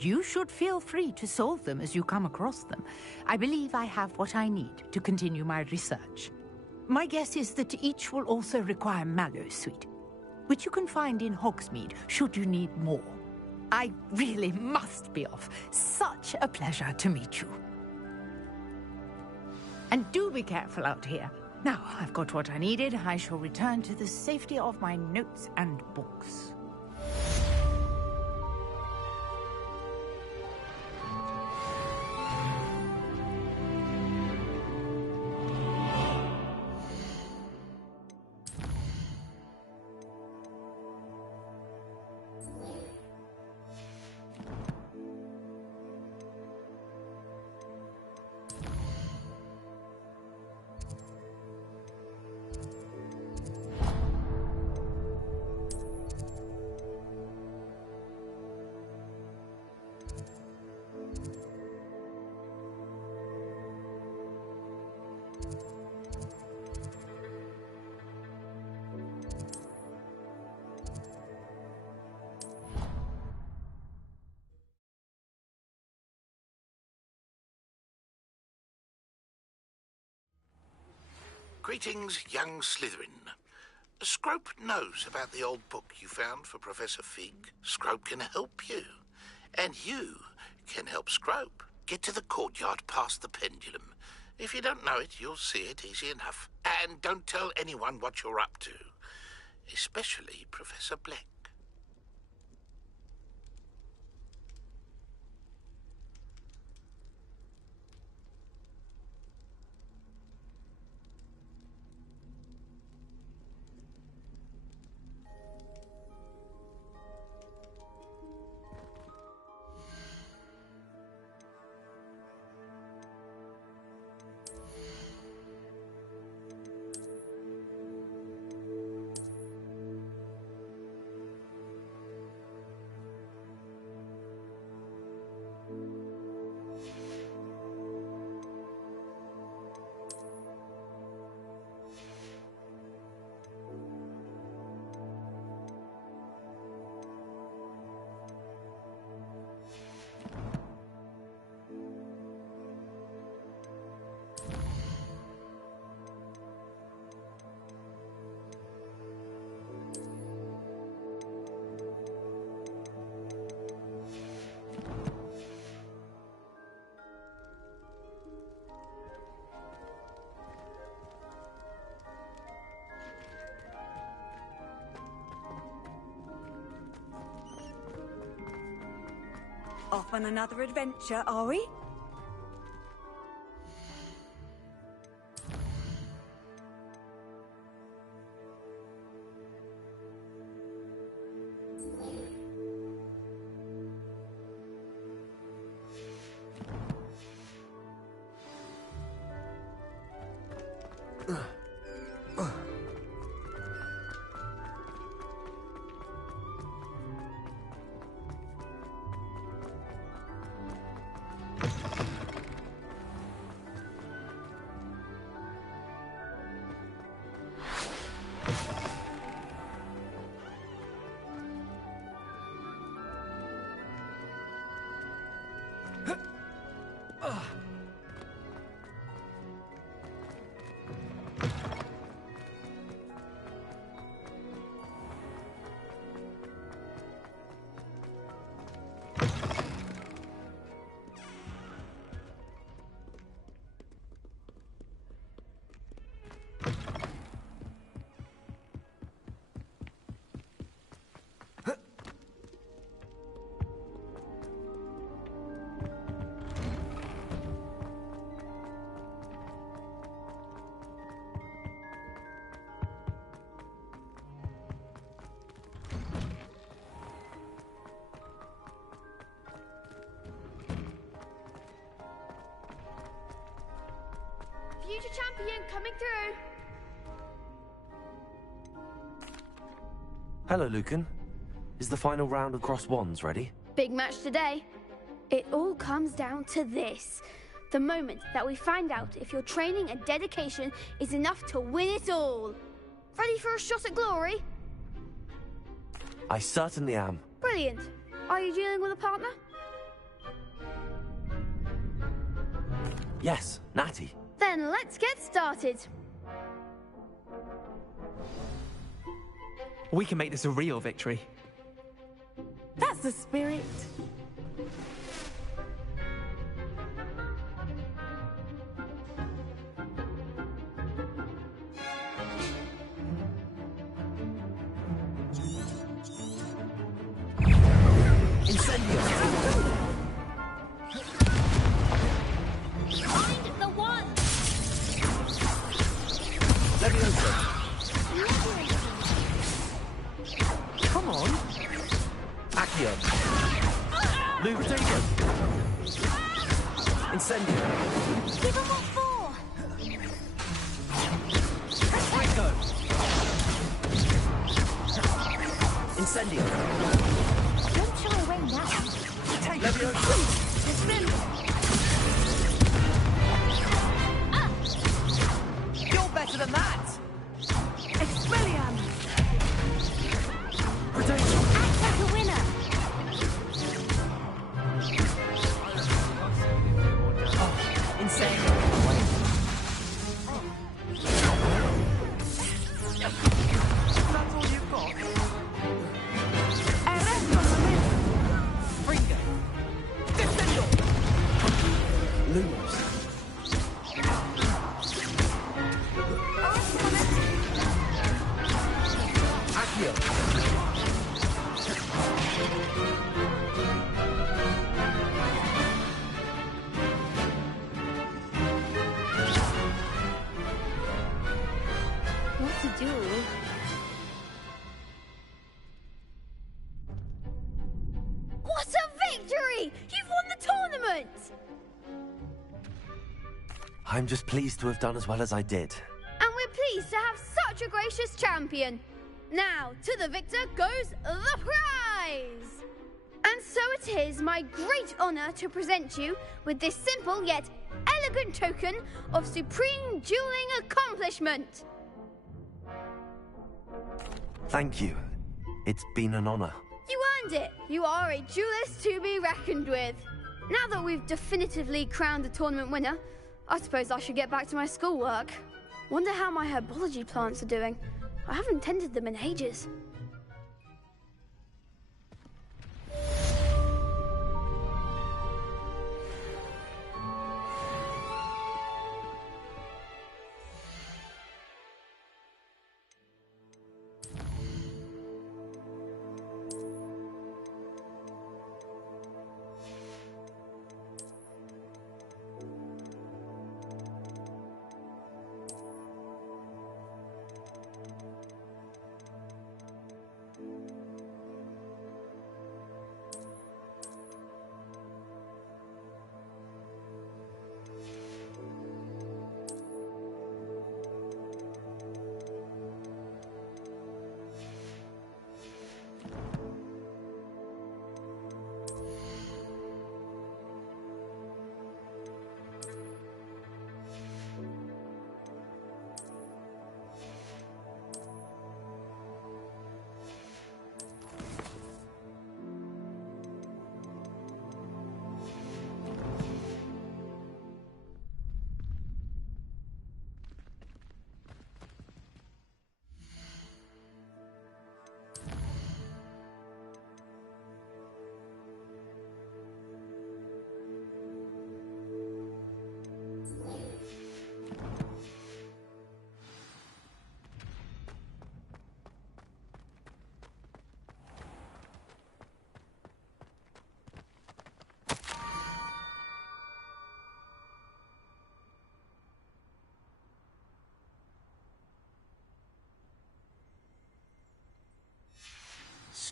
You should feel free to solve them as you come across them. I believe I have what I need to continue my research. My guess is that each will also require Mallowsweet, which you can find in Hogsmeade should you need more. I really must be off. Such a pleasure to meet you. And do be careful out here. Now, I've got what I needed. I shall return to the safety of my notes and books. Greetings, young Slytherin. Scrope knows about the old book you found for Professor Fig. Scrope can help you. And you can help Scrope. Get to the courtyard past the pendulum. If you don't know it, you'll see it easy enough. And don't tell anyone what you're up to. Especially Professor Black. Off on another adventure, are we? Future champion coming through. Hello, Lucan. Is the final round of Cross Wands ready? Big match today. It all comes down to this. The moment that we find out if your training and dedication is enough to win it all. Ready for a shot at glory? I certainly am. Brilliant. Are you dealing with a partner? Yes, Natty. Then let's get started. We can make this a real victory. That's the spirit. Incendio! Find the one! Leviosa! Come on! Accio! Lubricator! Incendio! Give him what for! Rico! Incendio! Don't shy away now. Take Leviosa! You're better than that! Expelliarmus! Rotation! Act like a winner! Insane! That's all you've got? Fringo! Defendo! Lumos! Accio! What to do? What a victory! You've won the tournament! I'm just pleased to have done as well as I did. And we're pleased to have such a gracious champion. Now, to the victor goes the prize! And so it is my great honor to present you with this simple yet elegant token of supreme dueling accomplishment. Thank you. It's been an honor. You earned it. You are a duelist to be reckoned with. Now that we've definitively crowned the tournament winner, I suppose I should get back to my schoolwork. Wonder how my herbology plants are doing. I haven't tended them in ages.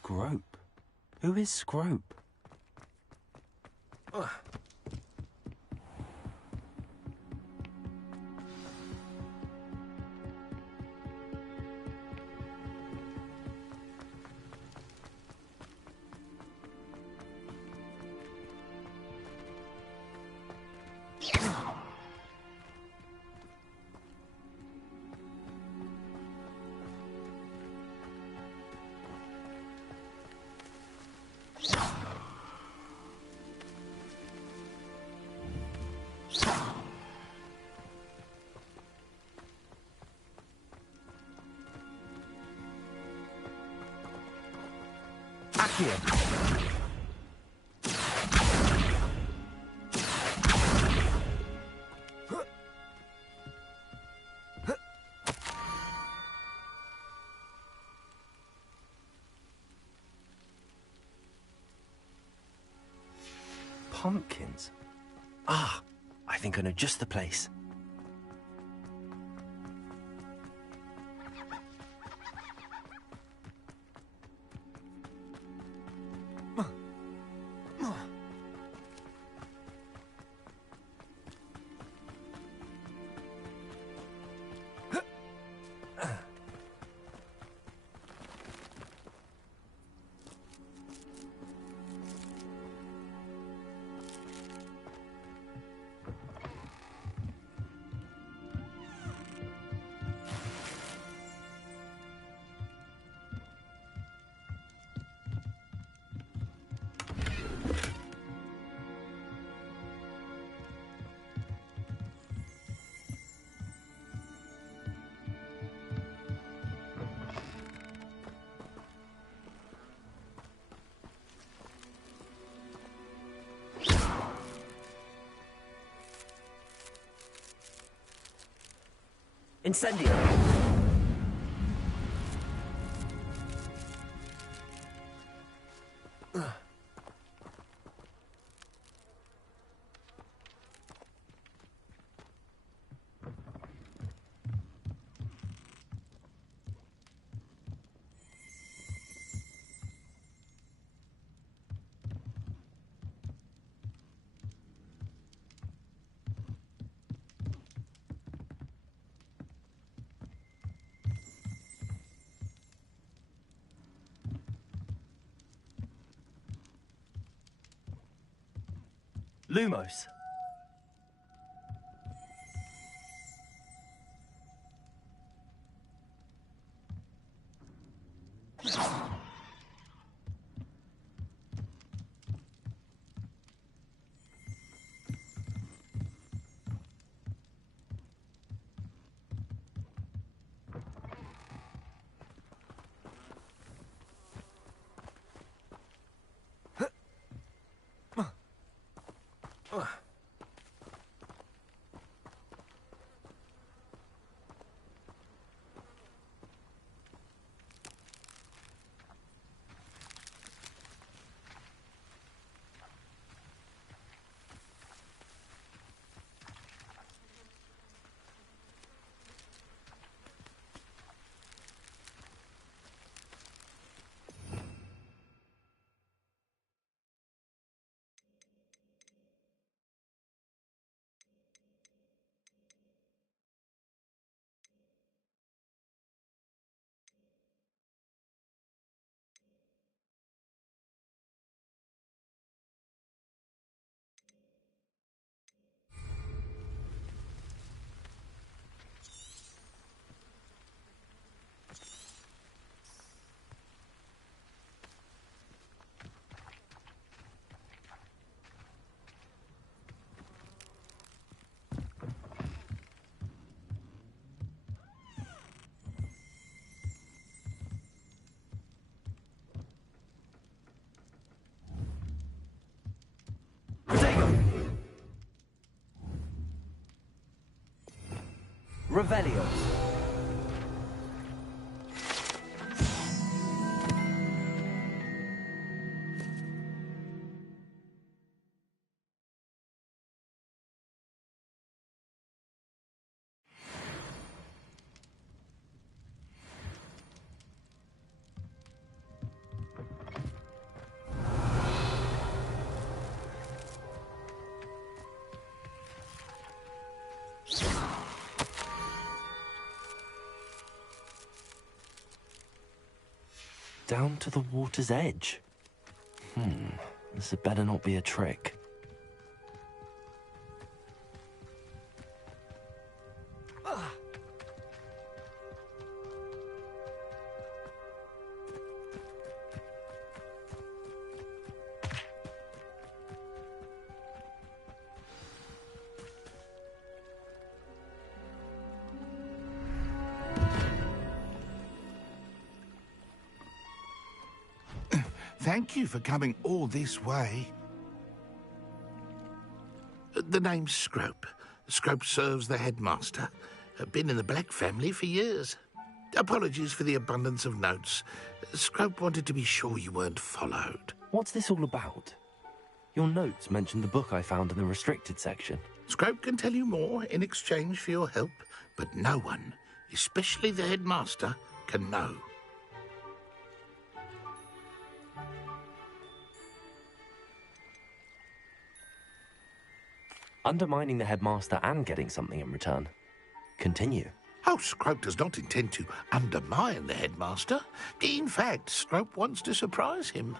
Scrope? Who is Scrope? Ugh. Pumpkins? Ah, I think I know just the place. Incendio! Lumos. Revelio. Down to the water's edge. This had better not be a trick. Thank you for coming all this way. The name's Scrope. Scrope serves the headmaster. Been in the Black family for years. Apologies for the abundance of notes. Scrope wanted to be sure you weren't followed. What's this all about? Your notes mentioned the book I found in the restricted section. Scrope can tell you more in exchange for your help, but no one, especially the headmaster, can know. Undermining the headmaster and getting something in return. Continue. Oh, Scrope does not intend to undermine the headmaster. In fact, Scrope wants to surprise him.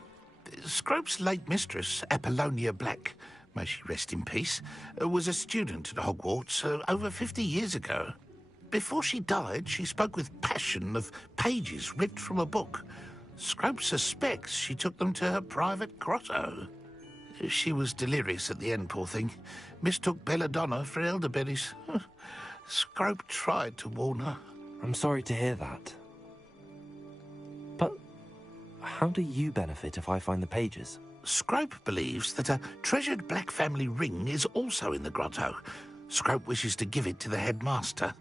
Scrope's late mistress, Apollonia Black, may she rest in peace, was a student at Hogwarts over 50 years ago. Before she died, she spoke with passion of pages ripped from a book. Scrope suspects she took them to her private grotto. She was delirious at the end, poor thing. Mistook belladonna for elderberries. Scrope tried to warn her. I'm sorry to hear that. But how do you benefit if I find the pages? Scrope believes that a treasured Black family ring is also in the grotto. Scrope wishes to give it to the headmaster.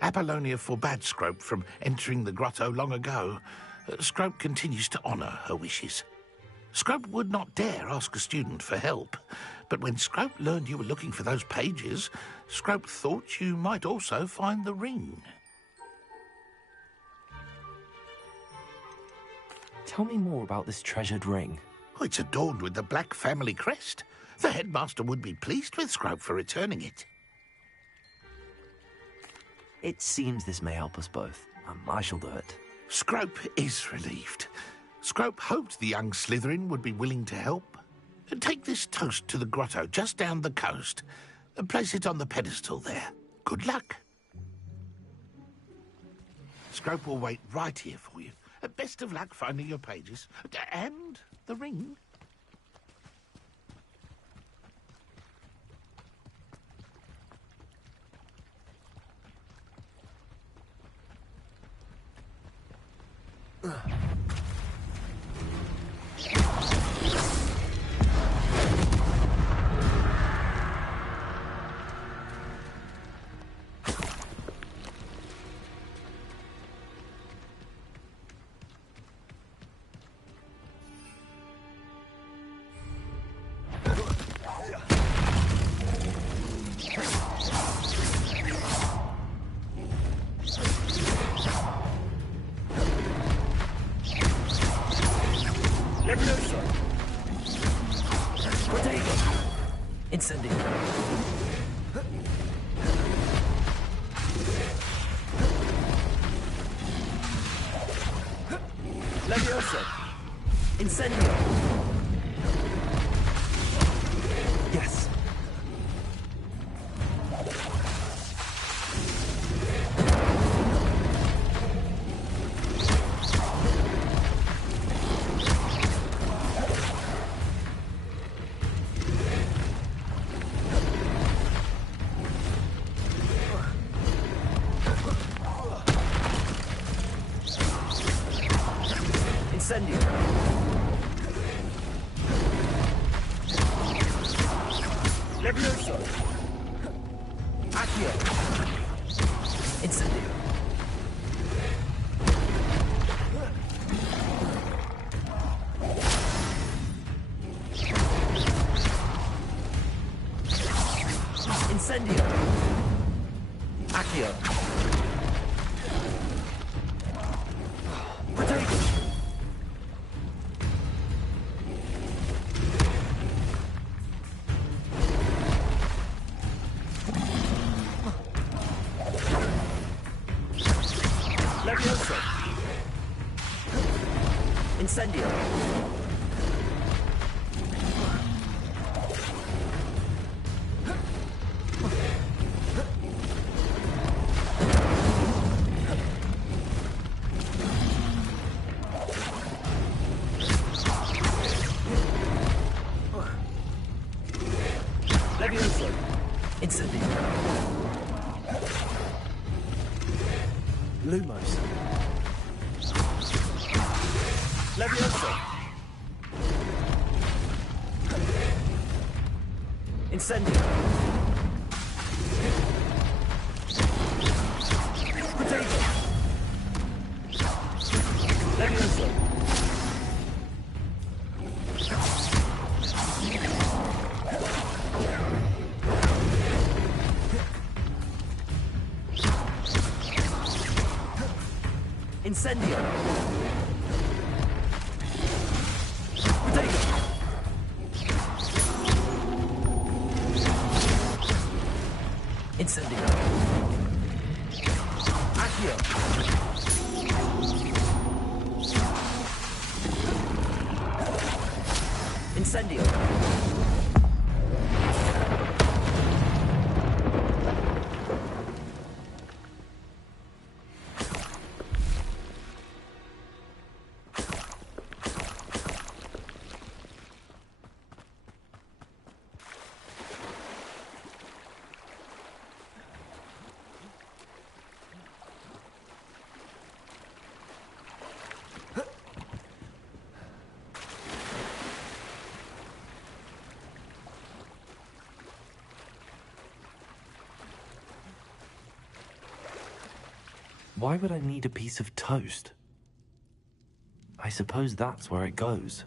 Apollonia forbade Scrope from entering the grotto long ago. Scrope continues to honour her wishes. Scrope would not dare ask a student for help, but when Scrope learned you were looking for those pages, Scrope thought you might also find the ring. Tell me more about this treasured ring. Oh, it's adorned with the Black family crest. The headmaster would be pleased with Scrope for returning it. It seems this may help us both. I shall do it. Scrope is relieved. Scrope hoped the young Slytherin would be willing to help. Take this toast to the grotto just down the coast. Place it on the pedestal there. Good luck. Scrope will wait right here for you. Best of luck finding your pages. And the ring. Incendio. Leviosa. Incendio. Yes. Incendio. Levioso. Accio. Incendio. Incendio. Accio. Protego. Lumos. Leviosa. Incendio. Potato. Leviosa. Incendio. Potato. Incendio. Accio. Incendio. Why would I need a piece of toast? I suppose that's where it goes.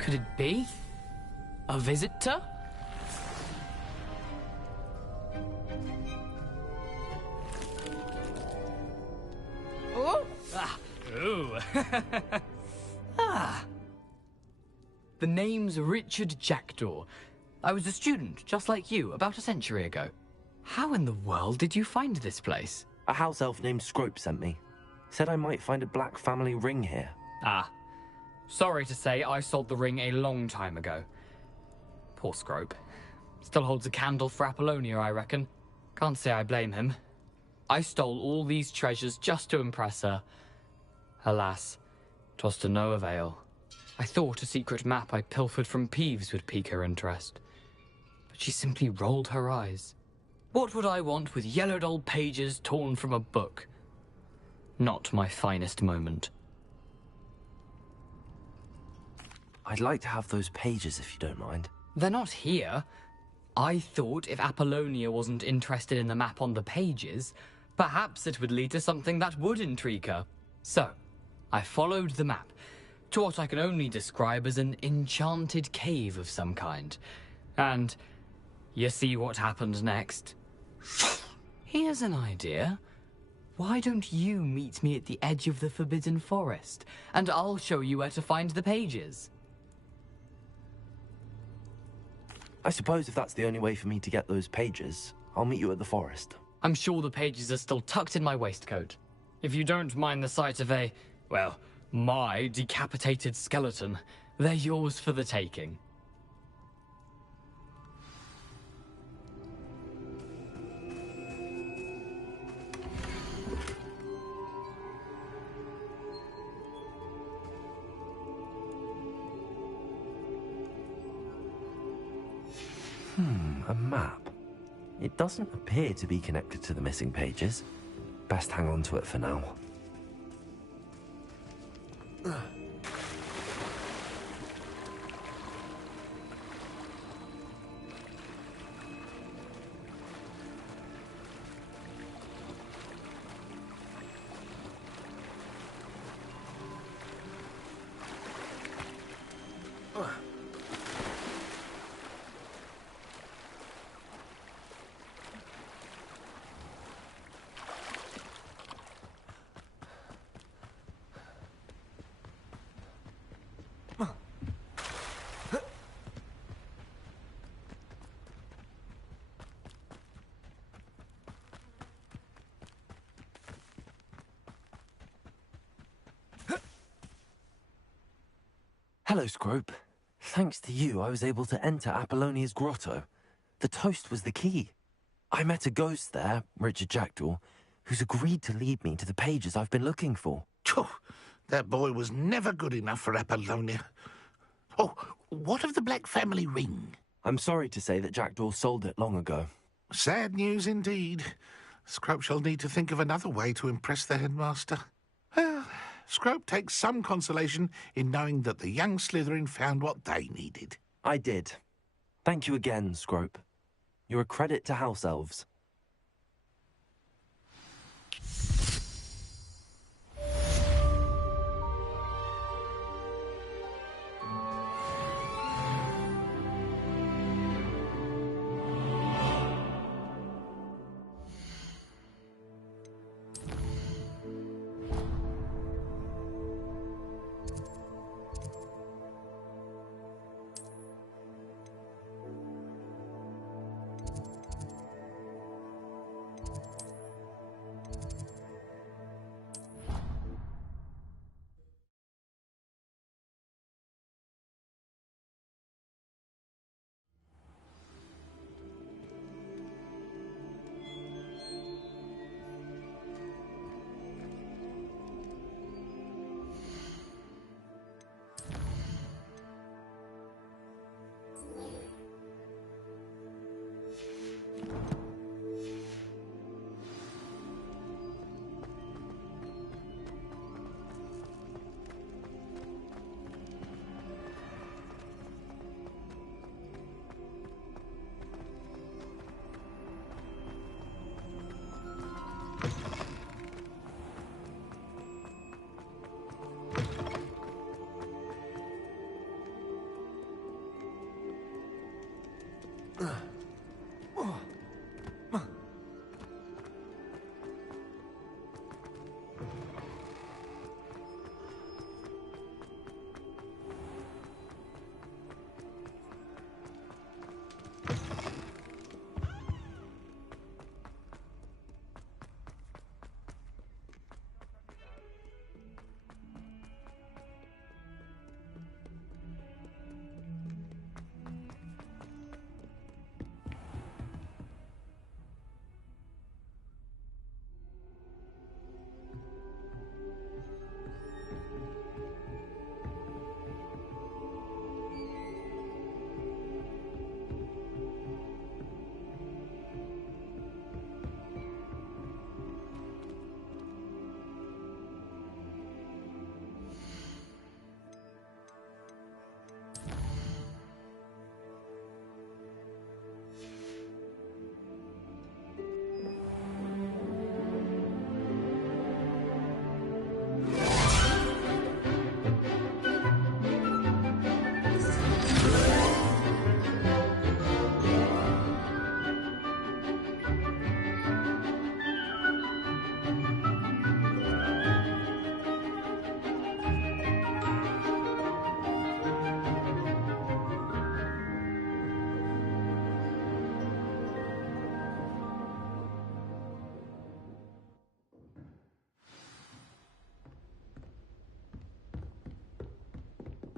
Could it be? A visitor? Oh! Ah! Ooh! Ah! The name's Richard Jackdaw. I was a student, just like you, about a century ago. How in the world did you find this place? A house elf named Scrope sent me. Said I might find a black family ring here. Ah. Sorry to say, I sold the ring a long time ago. Poor Scrope. Still holds a candle for Apollonia, I reckon. Can't say I blame him. I stole all these treasures just to impress her. Alas, 'twas to no avail. I thought a secret map I pilfered from Peeves would pique her interest. But she simply rolled her eyes. What would I want with yellowed old pages torn from a book? Not my finest moment. I'd like to have those pages if you don't mind. They're not here. I thought if Apollonia wasn't interested in the map on the pages, perhaps it would lead to something that would intrigue her. So, I followed the map to what I can only describe as an enchanted cave of some kind. And you see what happened next? Here's an idea. Why don't you meet me at the edge of the Forbidden Forest, and I'll show you where to find the pages? I suppose if that's the only way for me to get those pages, I'll meet you at the forest. I'm sure the pages are still tucked in my waistcoat. If you don't mind the sight of a, well, my decapitated skeleton, they're yours for the taking. A map. It doesn't appear to be connected to the missing pages. Best hang on to it for now. Hello, Scrope. Thanks to you, I was able to enter Apollonia's grotto. The toast was the key. I met a ghost there, Richard Jackdaw, who's agreed to lead me to the pages I've been looking for. That boy was never good enough for Apollonia. Oh, what of the Black family ring? I'm sorry to say that Jackdaw sold it long ago. Sad news indeed. Scrope shall need to think of another way to impress the headmaster. Well, Scrope takes some consolation in knowing that the young Slytherin found what they needed. I did. Thank you again, Scrope. You're a credit to House Elves.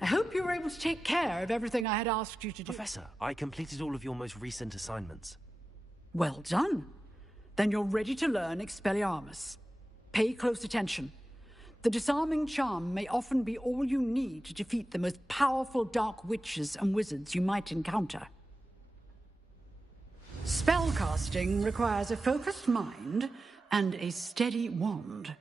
I hope you were able to take care of everything I had asked you to do. Professor, I completed all of your most recent assignments. Well done. Then you're ready to learn Expelliarmus. Pay close attention. The disarming charm may often be all you need to defeat the most powerful dark witches and wizards you might encounter. Spellcasting requires a focused mind and a steady wand.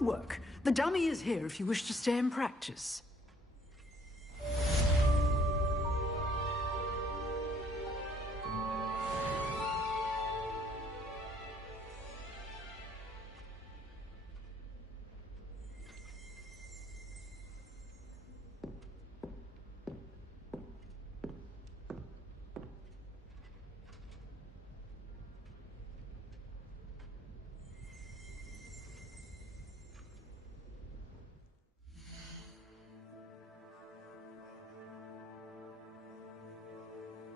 Good work. The dummy is here if you wish to stay and practice.